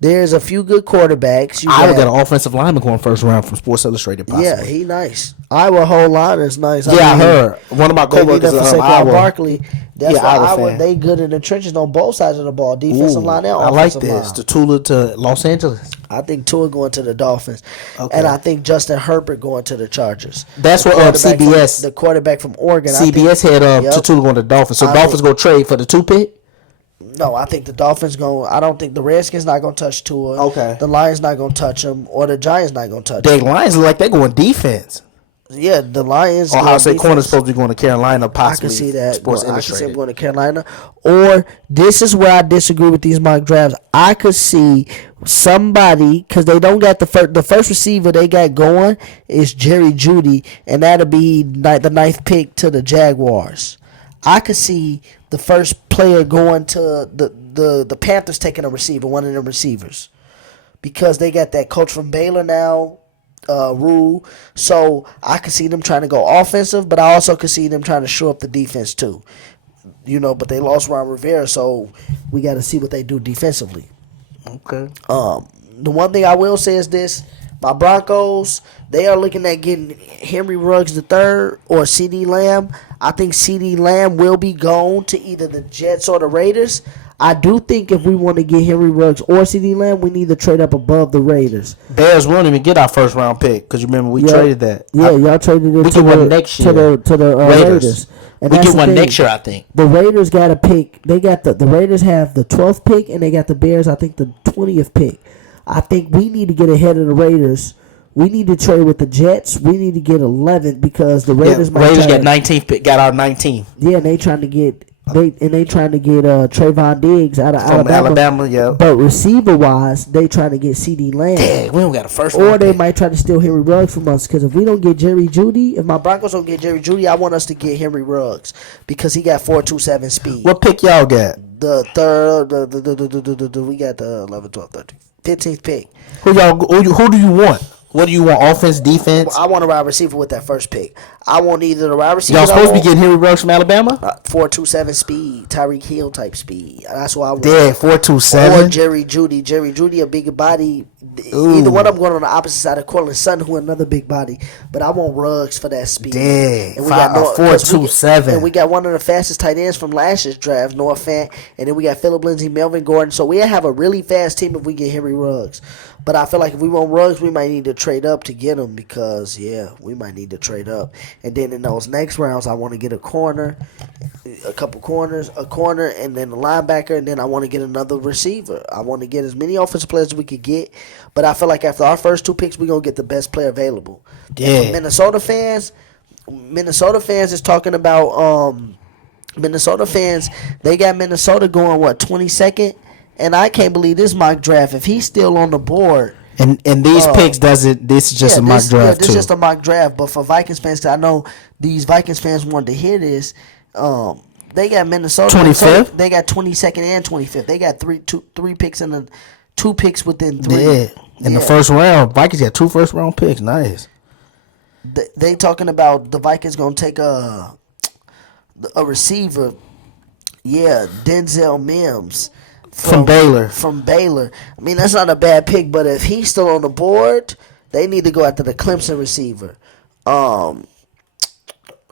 There's a few good quarterbacks. I would got an offensive lineman going first round from Sports Illustrated. Possibly. Yeah, he nice. Iowa whole line is nice. I heard one of my coworkers Saquon Barkley. That's why Iowa they good in the trenches on both sides of the ball, defensive line and offensive line. I like this. The Tula to Los Angeles. I think Tua going to the Dolphins, and I think Justin Herbert going to the Chargers. That's what CBS, the quarterback from Oregon. CBS had Tua going to the Dolphins. So Dolphins go trade for the 2 pick. No, I think the Dolphins going. I don't think the Redskins not going to touch Tua. Okay. The Lions not going to touch him, or the Giants not going to touch The him. Lions look like they're going defense. Yeah, the Lions. Ohio their State corner defense- supposed to be going to Carolina, I possibly. can see that. Sports I can see him Illustrated. going to Carolina. Or this is where I disagree with these mock drafts. I could see somebody because they don't got the first receiver they got going is Jerry Judy, and that'll be the ninth pick to the Jaguars. I could see the first player going to the Panthers taking a receiver, one of them receivers, because they got that coach from Baylor now. Rule. So I could see them trying to go offensive, but I also could see them trying to shore up the defense too. But they lost Ron Rivera, so we got to see what they do defensively. Okay. The one thing I will say is this: my Broncos, they are looking at getting Henry Ruggs III or CeeDee Lamb. I think CeeDee Lamb will be gone to either the Jets or the Raiders. I do think if we want to get Henry Ruggs or CeeDee Lamb, we need to trade up above the Raiders. Bears won't even get our first round pick because you remember we traded that. Yeah, y'all traded it we to get one the, next to year. the Raiders. And We that's get the one thing. next year, I think. The Raiders got a pick. They got the Raiders have the 12th pick, and they got the Bears, I think, the 20th pick. I think we need to get ahead of the Raiders. We need to trade with the Jets. We need to get 11th because the Raiders might Raiders try got to- 19th pick, got our 19th. Yeah, and they trying to get Trayvon Diggs out of From Alabama, yeah. But receiver wise, they trying to get CeeDee Lamb. Dang, we don't got a first Or round they pick. might try to steal Henry Ruggs from us because if we don't get Jerry Judy, if my Broncos don't get Jerry Judy, I want us to get Henry Ruggs because he got 4.27 speed. What pick y'all got? The third, we got the 11, 12, 13, 15th pick. Who do you want? What do you want? Offense, defense? I want a wide receiver with that first pick. I want either the wide receiver. Y'all supposed to be getting Henry Ruggs from Alabama? 4.27 speed, Tyreek Hill type speed. That's what I want. Yeah, Or 4.27. Jerry Judy. Jerry Judy, a bigger body. Ooh. Either one of them going on the opposite side of Cortland Sutton, who another big body. But I want Ruggs for that speed. Dang, And we got Noah- 4.27. And we got one of the fastest tight ends from last year's draft, Noah Fant. And then we got Phillip Lindsay, Melvin Gordon. So we have a really fast team if we get Henry Ruggs. But I feel like if we want Ruggs, we might need to trade up to get him because, yeah, we might need to trade up. And then in those next rounds, I want to get a corner, a couple corners, a corner, and then a linebacker, and then I want to get another receiver. I want to get as many offensive players as we could get. But I feel like after our first two picks, we're going to get the best player available. And Yeah. for Minnesota fans is talking about Minnesota fans, they got Minnesota going, 22nd? And I can't believe this mock draft. If he's still on the board, And these picks doesn't. This is just a mock draft this too. is just a mock draft. But for Vikings fans, 'cause I know these Vikings fans wanted to hear this. They got Minnesota 25th? They got 22nd and 25th. They got three picks in the 2 picks within 3. Yeah. In the first round, Vikings got 2 first round picks. Nice. They talking about the Vikings gonna take a receiver. Yeah, Denzel Mims. From Baylor. From Baylor. I mean, that's not a bad pick, but if he's still on the board, they need to go after the Clemson receiver.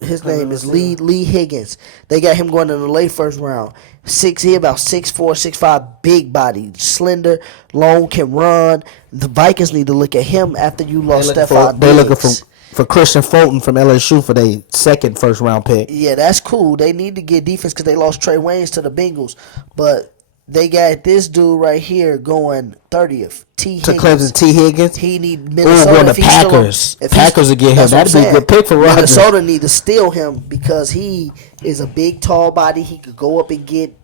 His name is Lee Higgins. They got him going in the late first round. He about 6'4", 6'5", big body, slender, long, can run. The Vikings need to look at him after you lost Stephon They're looking Diggs. for Christian Fulton from LSU for their second first round pick. Yeah, that's cool. They need to get defense because they lost Trey Waynes to the Bengals. But they got this dude right here going 30th. T. To Higgins. Clemson, T. Higgins. He need Ooh, Minnesota. going to if he's still on- Packers. if Packers will get him. that's what I'm That'd be a saying. good pick for Rodgers. Minnesota need to steal him because he is a big, tall body. He could go up and get.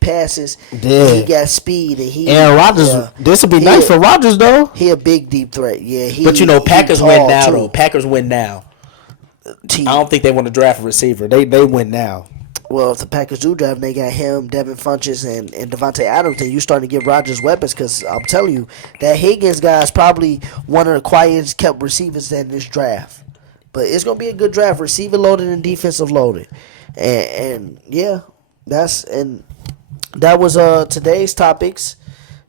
Passes. Yeah. He got speed and he. Aaron Rodgers. yeah. This would be He nice a- for Rodgers though. He a big deep threat. Yeah. But you know, Packers win now too. though. Packers win now. T- I don't think they want to draft a receiver. They win now. Well, if the Packers do draft, they got him, Devin Funchess, and Devontae Adams, then you starting to get Rodgers weapons because I'm telling you, that Higgins guy is probably one of the quietest kept receivers in this draft. But it's going to be a good draft, receiver loaded and defensive loaded. And yeah, that was today's topics.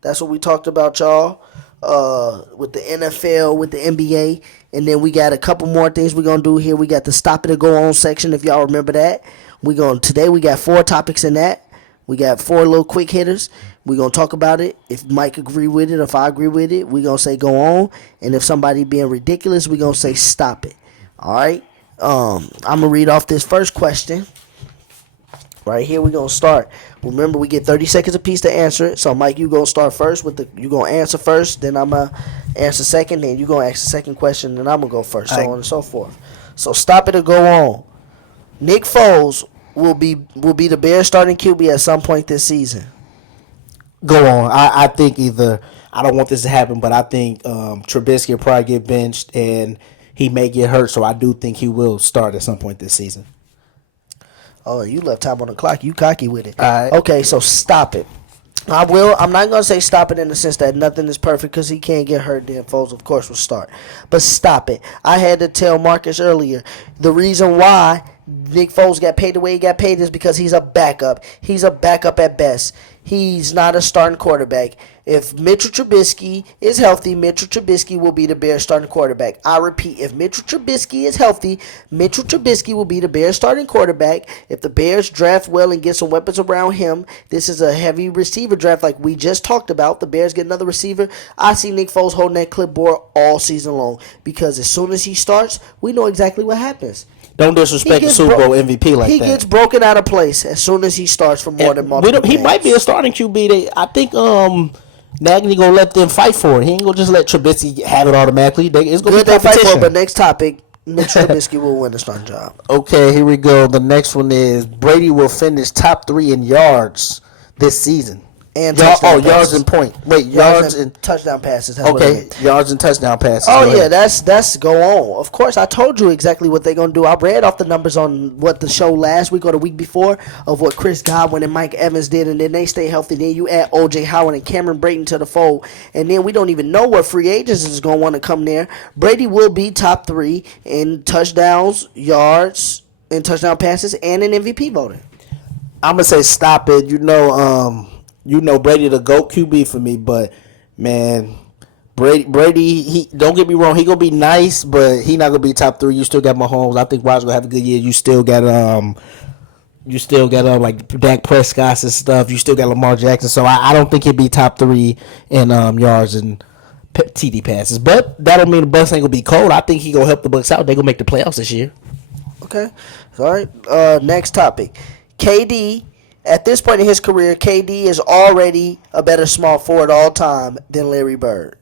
That's what we talked about, y'all. With the NFL, with the NBA. And then we got a couple more things we're going to do here. We got the Stop It or Go On section, if y'all remember that. Today we got 4 topics in that. We got 4 little quick hitters. We're going to talk about it. If Mike agree with it, if I agree with it, we're going to say go on. And if somebody being ridiculous, we're going to say stop it. All right? I'm going to read off this first question. Right here, we're going to start. Remember, we get 30 seconds apiece to answer it. So, Mike, you going to start first. You going to answer first. Then I'm going to answer second, then you gonna ask the second question, and I'm gonna go first, so Alright. on and so forth. So stop it or go on. Nick Foles will be the Bears starting QB at some point this season. Go on. I think either I don't want this to happen, but I think Trubisky will probably get benched and he may get hurt. So I do think he will start at some point this season. Oh, you left time on the clock. You cocky with it. Alright. Okay, so stop it. I'm not gonna say stop it in the sense that nothing is perfect because he can't get hurt. Then Foles, of course, will start. But stop it. I had to tell Marcus earlier the reason why Nick Foles got paid the way he got paid is because he's a backup. He's a backup at best. He's not a starting quarterback. If Mitchell Trubisky is healthy, Mitchell Trubisky will be the Bears starting quarterback. I repeat, if Mitchell Trubisky is healthy, Mitchell Trubisky will be the Bears starting quarterback. If the Bears draft well and get some weapons around him, this is a heavy receiver draft like we just talked about. The Bears get another receiver. I see Nick Foles holding that clipboard all season long because as soon as he starts, we know exactly what happens. Don't disrespect the Super Bowl MVP like he that. He gets broken out of place as soon as he starts for more than multiple He games. might be a starting QB. I think Nagy gonna let them fight for it. He ain't gonna just let Trubisky have it automatically. It's gonna Good be they fight for competition. it, but next topic, Mitchell Trubisky will win the starting job. Okay, here we go. The next one is Brady will finish top 3 in yards this season. And touchdown yards passes. and point. Wait, yards and touchdown passes. That's what it okay, is. yards and touchdown passes. Oh Go yeah, ahead. that's go on. Of course, I told you exactly what they're gonna do. I read off the numbers on what the show last week or the week before of what Chris Godwin and Mike Evans did, and then they stay healthy. Then you add O.J. Howard and Cameron Brayton to the fold, and then we don't even know what free agents is gonna want to come there. Brady will be top 3 in touchdowns, yards, and touchdown passes, and in MVP voting. I'm gonna say stop it. You know Brady the GOAT QB for me, but man, Brady, he don't get me wrong, he gonna be nice, but he not gonna be top 3. You still got Mahomes. I think Rodgers gonna have a good year. You still got like Dak Prescott and stuff. You still got Lamar Jackson. So I don't think he'll be top 3 in yards and TD passes. But that don't mean the Bucks ain't gonna be cold. I think he gonna help the Bucks out. They gonna make the playoffs this year. Okay, all right. Next topic, KD. At this point in his career, KD is already a better small forward all time than Larry Bird.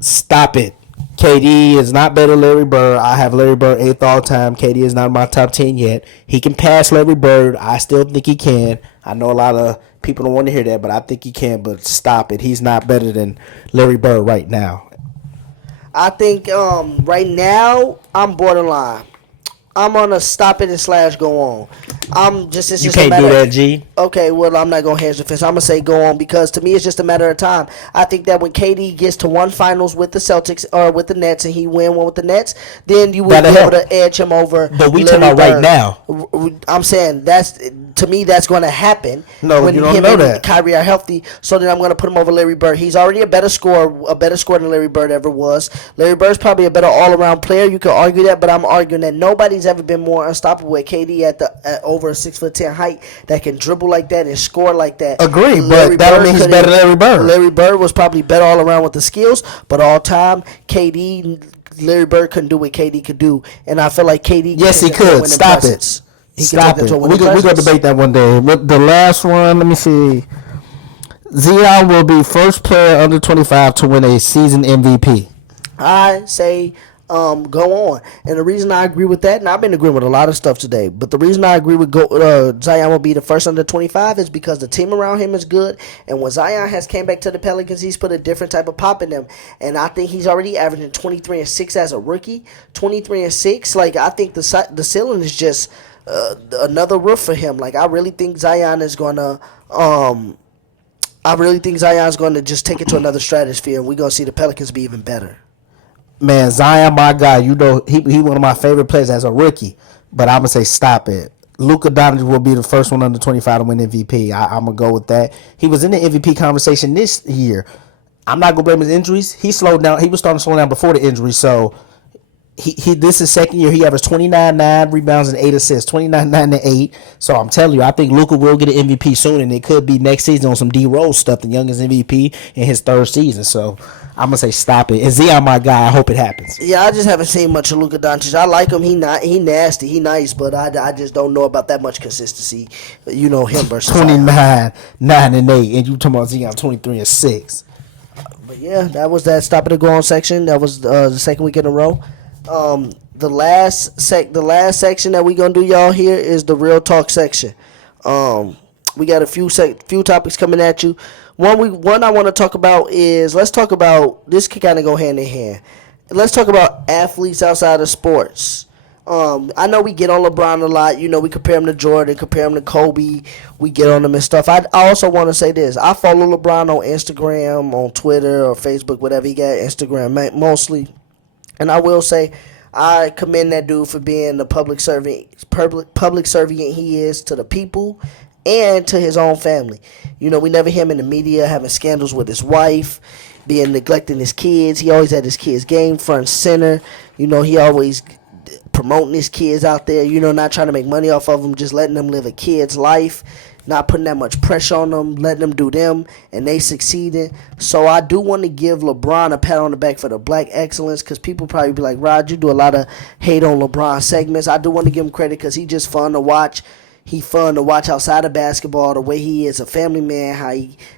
Stop it. KD is not better than Larry Bird. I have Larry Bird 8th all time. KD is not in my top 10 yet. He can pass Larry Bird. I still think he can. I know a lot of people don't want to hear that, but I think he can. But stop it. He's not better than Larry Bird right now. I think right now I'm borderline. I'm gonna stop it and slash go on. It's You just can't a do matter. that, G. Okay, well I'm not gonna hedge the fence. I'm gonna say go on because to me it's just a matter of time. I think that when KD gets to one finals with the Celtics or with the Nets and he win one with the Nets, then you will That'll be able help. to edge him over. But we Larry talking about right Bird. now. I'm saying that's to me that's going to happen. No, when you don't him know and that. Kyrie are healthy. So then I'm going to put him over Larry Bird. He's already a better scorer than Larry Bird ever was. Larry Bird's probably a better all-around player. You could argue that, but I'm arguing that nobody's ever been more unstoppable at KD at over a 6'10" height that can dribble like that and score like that. Agree, Larry but that don't Bird mean he's couldn't- better than Larry Bird. Larry Bird was probably better all around with the skills, but all time Larry Bird couldn't do what KD could do, and I feel like KD. Yes, he can take that to a could. winning Stop presence. it. He can Stop take that it. to a We're winning going to presence. debate that one day. With the last one, let me see. Zion will be first player under 25 to win a season MVP. I say go on. And the reason I agree with that, and I've been agreeing with a lot of stuff today, but the reason I agree with Zion will be the first under 25 is because the team around him is good. And when Zion has came back to the Pelicans, he's put a different type of pop in them. And I think he's already averaging 23-6 as a rookie. 23-6. Like, I think the ceiling is just another roof for him. Like, I really think Zion is going to... Zion's going to just take it to another stratosphere, and we're going to see the Pelicans be even better. Man, Zion, my guy, he one of my favorite players as a rookie. But I'm going to say stop it. Luka Doncic will be the first one under 25 to win MVP. I'm going to go with that. He was in the MVP conversation this year. I'm not going to blame his injuries. He slowed down. He was starting to slow down before the injury, so... He this is second year. He averaged 29, 9 rebounds and 8 assists, 29, 9 and 8. So I'm telling you, I think Luka will get an MVP soon, and it could be next season on some D Rose stuff, the youngest MVP in his third season. So I'm gonna say stop it. And Zion, my guy, I hope it happens. Yeah, I just haven't seen much of Luka Doncic. I like him. He nasty. He nice, but I just don't know about that much consistency. Him versus 29, 9 and 8, and you talking about Zion 23 and 6. But yeah, that was that stop and go on section. That was the second week in a row. The last section that we gonna do, y'all, here is the real talk section. We got a few topics coming at you. One I want to talk about is, let's talk about, this can kind of go hand in hand. Let's talk about athletes outside of sports. I know we get on LeBron a lot. You know, we compare him to Jordan, compare him to Kobe. We get on him and stuff. I also want to say this. I follow LeBron on Instagram, on Twitter, or Facebook, whatever. He got Instagram mostly. And I will say, I commend that dude for being the public servant he is to the people and to his own family. You know, we never hear him in the media having scandals with his wife, being neglecting his kids. He always had his kids' game front and center. You know, he always promoting his kids out there, you know, not trying to make money off of them, just letting them live a kid's life, not putting that much pressure on them, letting them do them, and they succeeding. So I do want to give LeBron a pat on the back for the black excellence, because people probably be like, Rod, you do a lot of hate on LeBron segments. I do want to give him credit because he just fun to watch. He fun to watch outside of basketball, the way he is a family man,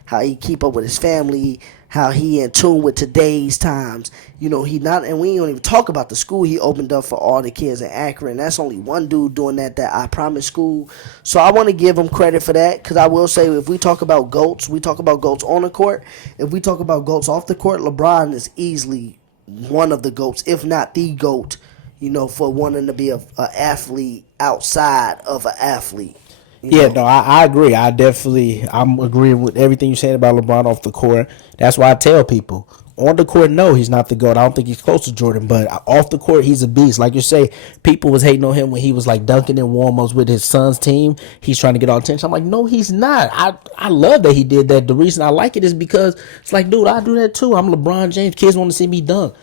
how he keep up with his family, how he in tune with today's times. You know, and we don't even talk about the school he opened up for all the kids in Akron. That's only one dude doing that I Promise school. So I want to give him credit for that, because I will say, if we talk about GOATs, we talk about GOATs on the court. If we talk about GOATs off the court, LeBron is easily one of the GOATs, if not the GOAT, you know, for wanting to be an athlete outside of an athlete. Yeah, no, I agree. I'm agreeing with everything you said about LeBron off the court. That's why I tell people, on the court, no, he's not the GOAT. I don't think he's close to Jordan, but off the court, he's a beast. Like you say, people was hating on him when he was like dunking in warm-ups with his son's team. He's trying to get all attention. I'm like, no, he's not. I love that he did that. The reason I like it is because it's like, dude, I do that too. I'm LeBron James. Kids want to see me dunk.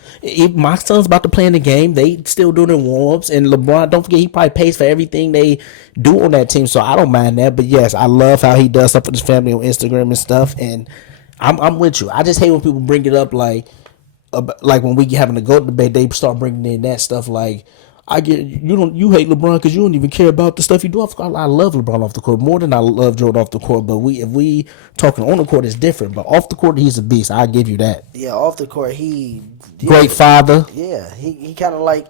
My son's about to play in the game. They still doing it in warm-ups. And LeBron, don't forget, he probably pays for everything they do on that team, so I don't mind that. But yes, I love how he does stuff with his family on Instagram and stuff, and I'm with you. I just hate when people bring it up like when we having a GOAT debate, they start bringing in that stuff like, you hate LeBron because you don't even care about the stuff you do off the court. I love LeBron off the court more than I love Jordan off the court, but if we talking on the court, it's different. But off the court, he's a beast. I give you that. Yeah, off the court, great father. Yeah, he kind of like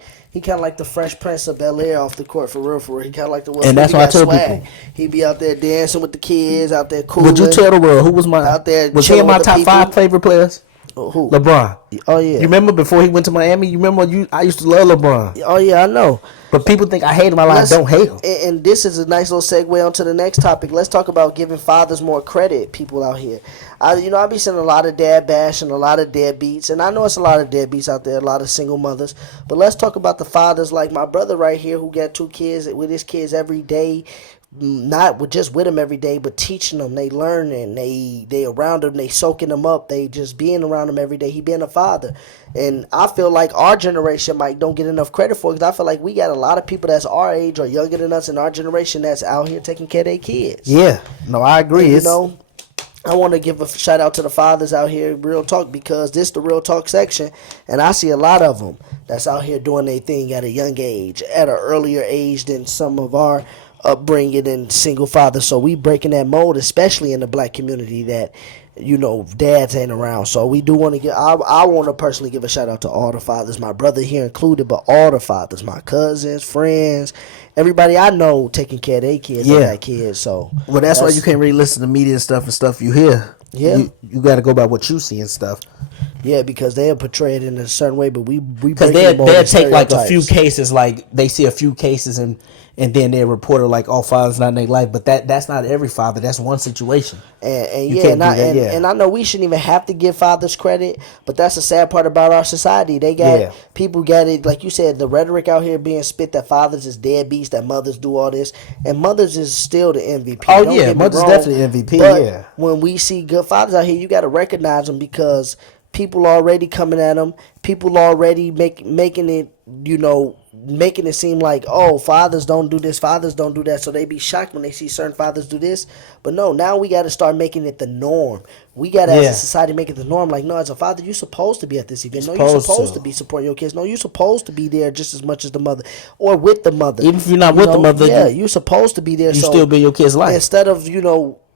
the Fresh Prince of Bel-Air off the court, for real. He kind of like the Will and that's why I tell people, he be out there dancing with the kids, out there cool. Would you tell the world who was out there? Was he in my top 5 favorite players? Who? LeBron. Oh yeah. You remember before he went to Miami? You remember I used to love LeBron. Oh yeah, I know. But people think I hate him. I don't hate him. And this is a nice little segue onto the next topic. Let's talk about giving fathers more credit. People out here, I be seeing a lot of dad bash and a lot of deadbeats, and I know it's a lot of deadbeats out there, a lot of single mothers. But let's talk about the fathers, like my brother right here, who got 2 kids with his kids every day. Not just with them every day, but teaching them. They learning. They around them. They soaking them up. They just being around them every day. He being a father, and I feel like our generation don't get enough credit for it, because I feel like we got a lot of people that's our age or younger than us in our generation that's out here taking care of their kids. Yeah, no, I agree. And, I want to give a shout out to the fathers out here, Real Talk, because this is the Real Talk section, and I see a lot of them that's out here doing their thing at a young age, at an earlier age than some of our upbringing and single fathers. So we breaking that mold, especially in the black community, that dads ain't around. So we do want to I want to personally give a shout out to all the fathers, my brother here included, but all the fathers, my cousins, friends, everybody I know taking care of their kids. Yeah, got kids. So that's why you can't really listen to media and stuff you hear. Yeah, you got to go by what you see and stuff. Yeah, because they'll portray it in a certain way, but we because they'll take like a few cases, like they see a few cases and then they report it like, oh, father's not in their life, but that's not every father. That's one situation. And I know we shouldn't even have to give fathers credit, but that's the sad part about our society. They got people got it, like you said, the rhetoric out here being spit that fathers is deadbeats, that mothers do all this, and mothers is still the MVP. Oh yeah, mothers definitely MVP. But when we see good fathers out here, you got to recognize them, because people already coming at them. People already making it, making it seem like, oh, fathers don't do this, fathers don't do that. So they be shocked when they see certain fathers do this. But no, now we got to start making it the norm. We got to, as a society, make it the norm. Like, no, as a father, you're supposed to be at this event. No, you're supposed to be supporting your kids. No, you're supposed to be there just as much as the mother, or with the mother. Even if you're not with the mother, you're supposed to be there. You still be your kid's life. Instead of,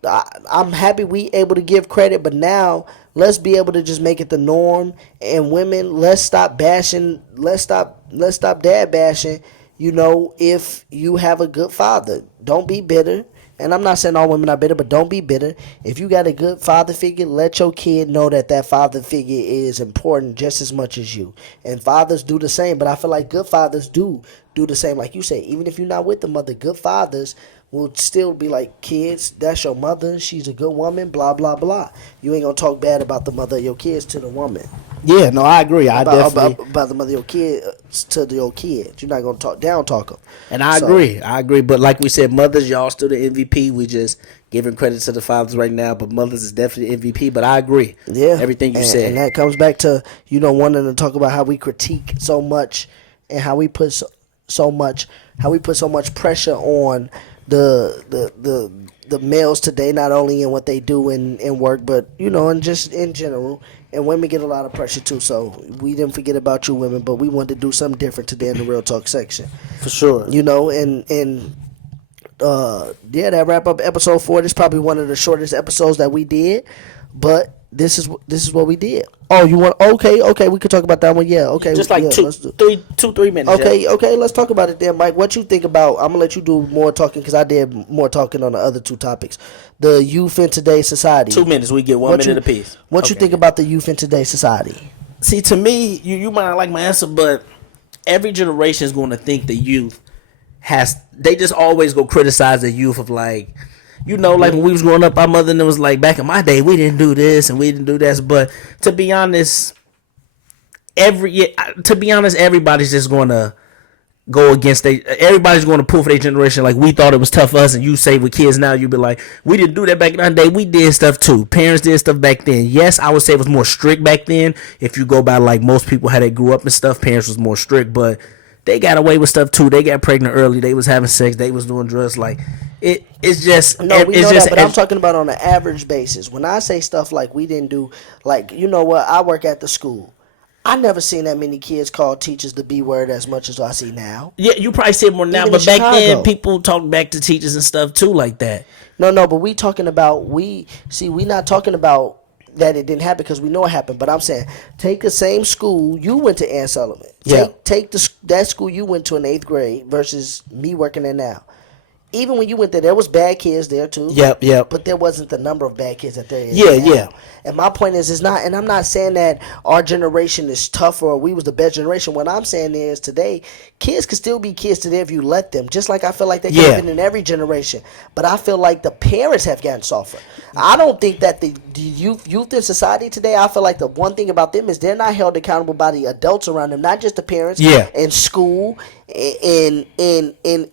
I'm happy we able to give credit, but now let's be able to just make it the norm. And women, let's stop bashing. Let's stop dad bashing. If you have a good father, don't be bitter. And I'm not saying all women are bitter, but don't be bitter. If you got a good father figure, let your kid know that father figure is important just as much as you. And fathers do the same, but I feel like good fathers do the same. Like you say, even if you're not with the mother, good fathers will still be like, kids, that's your mother. She's a good woman, blah, blah, blah. You ain't going to talk bad about the mother of your kids to the woman. Yeah, no, I agree. I definitely about the mother of your kids to your kids. You're not going to talk them. And I agree. But like we said, mothers, y'all still the MVP. We just giving credit to the fathers right now, but mothers is definitely MVP. But I agree. Yeah. Everything you said. And that comes back to, wanting to talk about how we critique so much and how we put so much pressure on the males today, not only in what they do in work, but, and just in general. And women get a lot of pressure too, so we didn't forget about you women, but we wanted to do something different today in the Real Talk section. For sure. That wrap up episode 4. This is probably one of the shortest episodes that we did, but this is what we did. Oh, you want? Okay, we could talk about that one. Yeah, okay. Just like 3 minutes. Okay, let's talk about it then, Mike. What you think about? I'm gonna let you do more talking because I did more talking on the other 2 topics. The youth in today's society. 2 minutes. We get 1 minute apiece. What you think about the youth in today's society? See, to me, you might not like my answer, but every generation is going to think the youth they just always go criticize the youth of like, like when we was growing up, our mother and it was like, back in my day, we didn't do this and we didn't do this. But to be honest, everybody's just going to go against everybody's going to pull for their generation. Like, we thought it was tough for us, and you say with kids now, you be like, we didn't do that back in our day. We did stuff too. Parents did stuff back then. Yes, I would say it was more strict back then. If you go by like most people how they grew up and stuff, parents was more strict, but they got away with stuff too. They got pregnant early. They was having sex. They was doing drugs. Like, it's just no. We know that, but I'm talking about on an average basis. When I say stuff like we didn't do, like, I work at the school. I never seen that many kids call teachers the B word as much as I see now. Yeah, you probably see it more now, but back then people talked back to teachers and stuff too like that. No, but we talking about we not talking about that it didn't happen because we know it happened. But I'm saying, take the same school you went to, Ann Sullivan. Take that school you went to in 8th grade versus me working there now. Even when you went there was bad kids there too. Yep. But there wasn't the number of bad kids that there is. Yeah. And my point is, it's not, and I'm not saying that our generation is tougher or we was the best generation. What I'm saying is today, kids can still be kids today if you let them. Just like I feel like they could have been in every generation. But I feel like the parents have gotten softer. I don't think that the youth in society today, I feel like the one thing about them is they're not held accountable by the adults around them, not just the parents. In school, in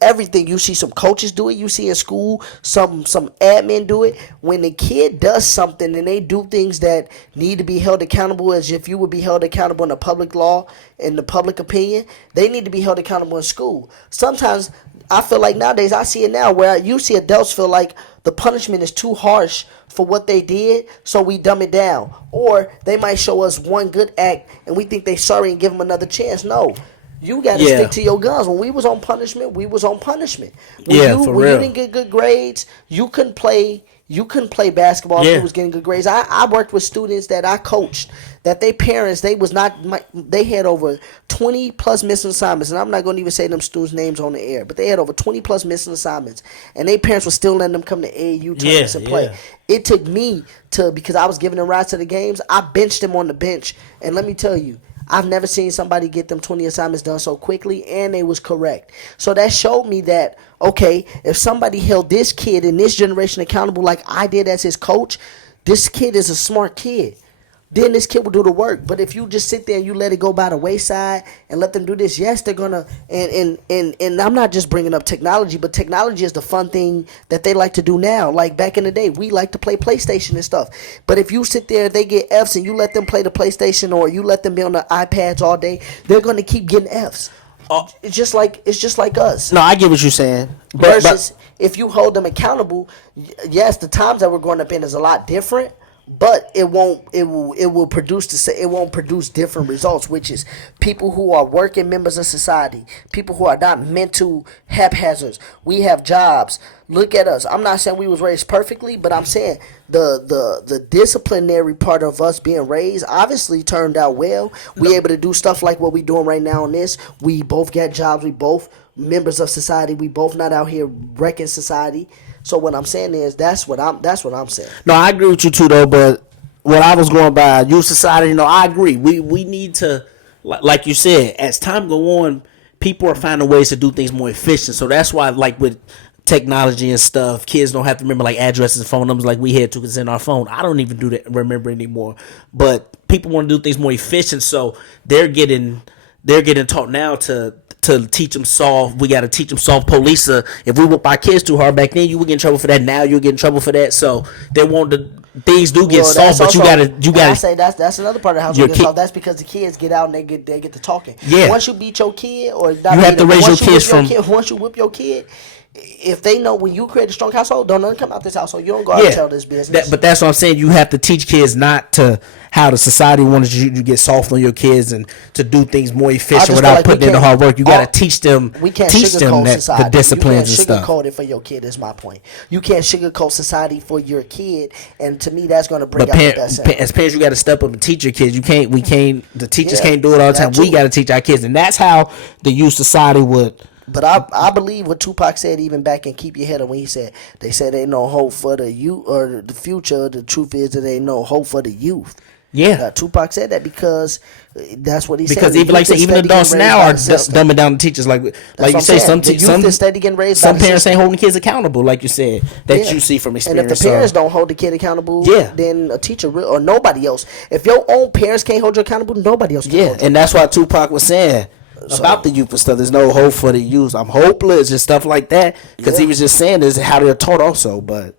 everything. You see some coaches do it. You see in school some admin do it. When the kid does something and they do things that need to be held accountable as if you would be held accountable in the public law, in the public opinion, they need to be held accountable in school. Sometimes I feel like nowadays, I see it now where you see adults feel like the punishment is too harsh for what they did, so we dumb it down. Or they might show us one good act and we think they sorry and give them another chance. No. You got to stick to your guns. When we was on punishment, we was on punishment. When you didn't get good grades, you couldn't play basketball if you was getting good grades. I worked with students that I coached that their parents, they had over 20 plus missing assignments, and I'm not going to even say them students' names on the air, but they had over 20 plus missing assignments, and their parents were still letting them come to AAU tournaments and play. It took me because I was giving them rides to the games, I benched them on the bench, and let me tell you, I've never seen somebody get them 20 assignments done so quickly, and they was correct. So that showed me that, okay, if somebody held this kid in this generation accountable like I did as his coach, this kid is a smart kid. Then this kid will do the work. But if you just sit there and you let it go by the wayside and let them do this, yes, they're going to, and I'm not just bringing up technology, but technology is the fun thing that they like to do now. Like back in the day, we like to play PlayStation and stuff. But if you sit there, they get Fs and you let them play the PlayStation or you let them be on the iPads all day, they're going to keep getting Fs. It's just like us. No, I get what you're saying. Versus if you hold them accountable, yes, the times that we're growing up in is a lot different. but it will produce it won't produce different results, which is people who are working members of society, people who are not mental haphazards. We have jobs. Look at us. I'm not saying we was raised perfectly, but I'm saying the disciplinary part of us being raised obviously turned out well. We able to do stuff like what we doing right now on this. We both got jobs. We both members of society. We both not out here wrecking society. So what I'm saying is that's what I'm saying. No, I agree with you too, though. But what I was going by, youth society. I agree. We need to, like you said, as time go on, people are finding ways to do things more efficient. So that's why, like with technology and stuff, kids don't have to remember like addresses and phone numbers like we had to because in our phone. I don't even do that remember anymore. But people want to do things more efficient, so they're getting taught now to teach them solve. We got to teach them solve police. If we whoop our kids too hard back then, you would get in trouble for that. Now you'll get in trouble for that. So they want the things do get solved, but you gotta. I say that's another part of the house get solved. That's because the kids get out and they get to talking. Yeah. Once you beat your kid, or you have to raise your kids from. Once you whip your kid, if they know when you create a strong household, don't nothing come out this household. You don't go out and tell this business. But that's what I'm saying. You have to teach kids not to how the society wants you to get soft on your kids and to do things more efficient without putting in the hard work. You got to teach them. We can't teach them that, society. The disciplines and stuff. You can't sugarcoat it for your kid. Is my point. You can't sugarcoat society for your kid, and to me, that's going to bring out the best. As parents, you got to step up and teach your kids. You can't. We can't. The teachers can't do it all the time. We got to teach our kids, and that's how the youth society would. But I believe what Tupac said even back in Keep Your Head Up when he said, they said ain't no hope for the youth or the future. The truth is that ain't no hope for the youth. Yeah. Tupac said that because that's what he said. Because even adults now are dumbing down the teachers. Like you say, some steady getting raised some parents ain't holding kids accountable, like you said, that you see from experience. And if the parents don't hold the kid accountable, then a teacher or nobody else. If your own parents can't hold you accountable, nobody else can hold you. And that's why Tupac was saying about the youth and stuff. There's no hope for the youth. I'm hopeless and stuff like that. Because he was just saying this is how they're taught also. But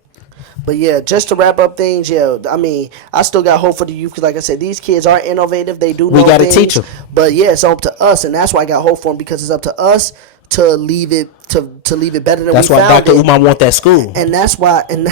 yeah, just to wrap up things, I mean, I still got hope for the youth because, like I said, these kids are innovative. They do know things. We got to teach them. But yeah, it's up to us, and that's why I got hope for them because it's up to us to leave it better than that's we found it. That's why Dr. Umar want that school. And that's why. I'm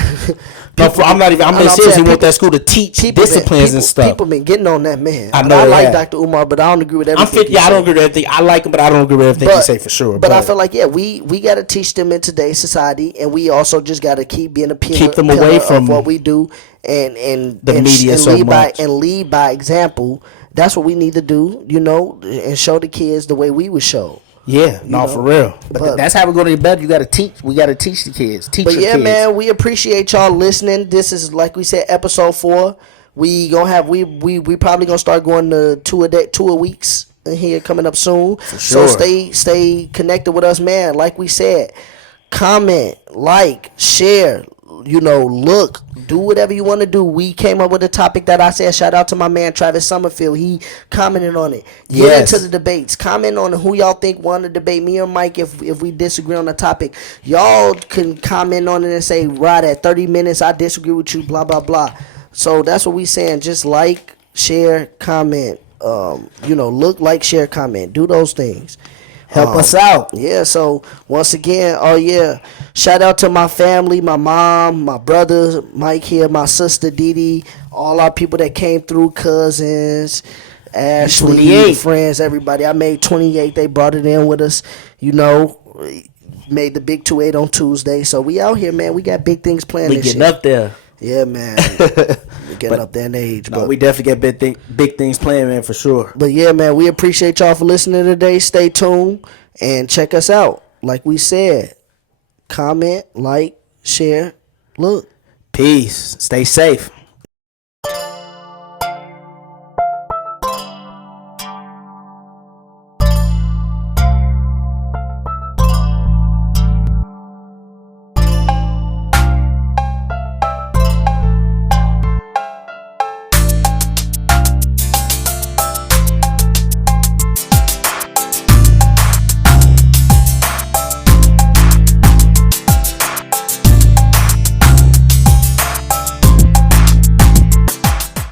being serious. He want that school to teach disciplines and stuff. People been getting on that man. I know. I like Dr. Umar, but I don't agree with everything. I don't agree with everything. I like him, but I don't agree with everything he say for sure. But I feel like we got to teach them in today's society, and we also just got to keep being a pillar, keep them away from what we do, and the media and so lead much, and lead by example. That's what we need to do, and show the kids the way we were showed. Yeah, for real. But that's how we're going to get better. You got to teach. We got to teach the kids. Kids. Man, we appreciate y'all listening. This is, like we said, episode 4. We gonna have we probably gonna start going to 2 a weeks in here coming up soon. For sure. So stay connected with us, man. Like we said, comment, like, share. Look, do whatever you want to do. We came up with a topic that I said. Shout out to my man Travis Summerfield. He commented on it. Get into the debates. Comment on who y'all think won the debate. Me or Mike, if we disagree on the topic, y'all can comment on it and say, right at 30 minutes, I disagree with you, blah, blah, blah. So that's what we saying. Just like, share, comment. Look, like, share, comment. Do those things. Help us out. Yeah, so once again, shout out to my family, my mom, my brother, Mike here, my sister, Didi, all our people that came through, cousins, Ashley, friends, everybody. I made 28. They brought it in with us, made the big 2-8 on Tuesday. So we out here, man. We got big things planned this year. We getting up there. Yeah, man. We're getting up there in age. No, we definitely got big things planned, man, for sure. But yeah, man, we appreciate y'all for listening today. Stay tuned and check us out. Like we said, comment, like, share, look. Peace. Stay safe.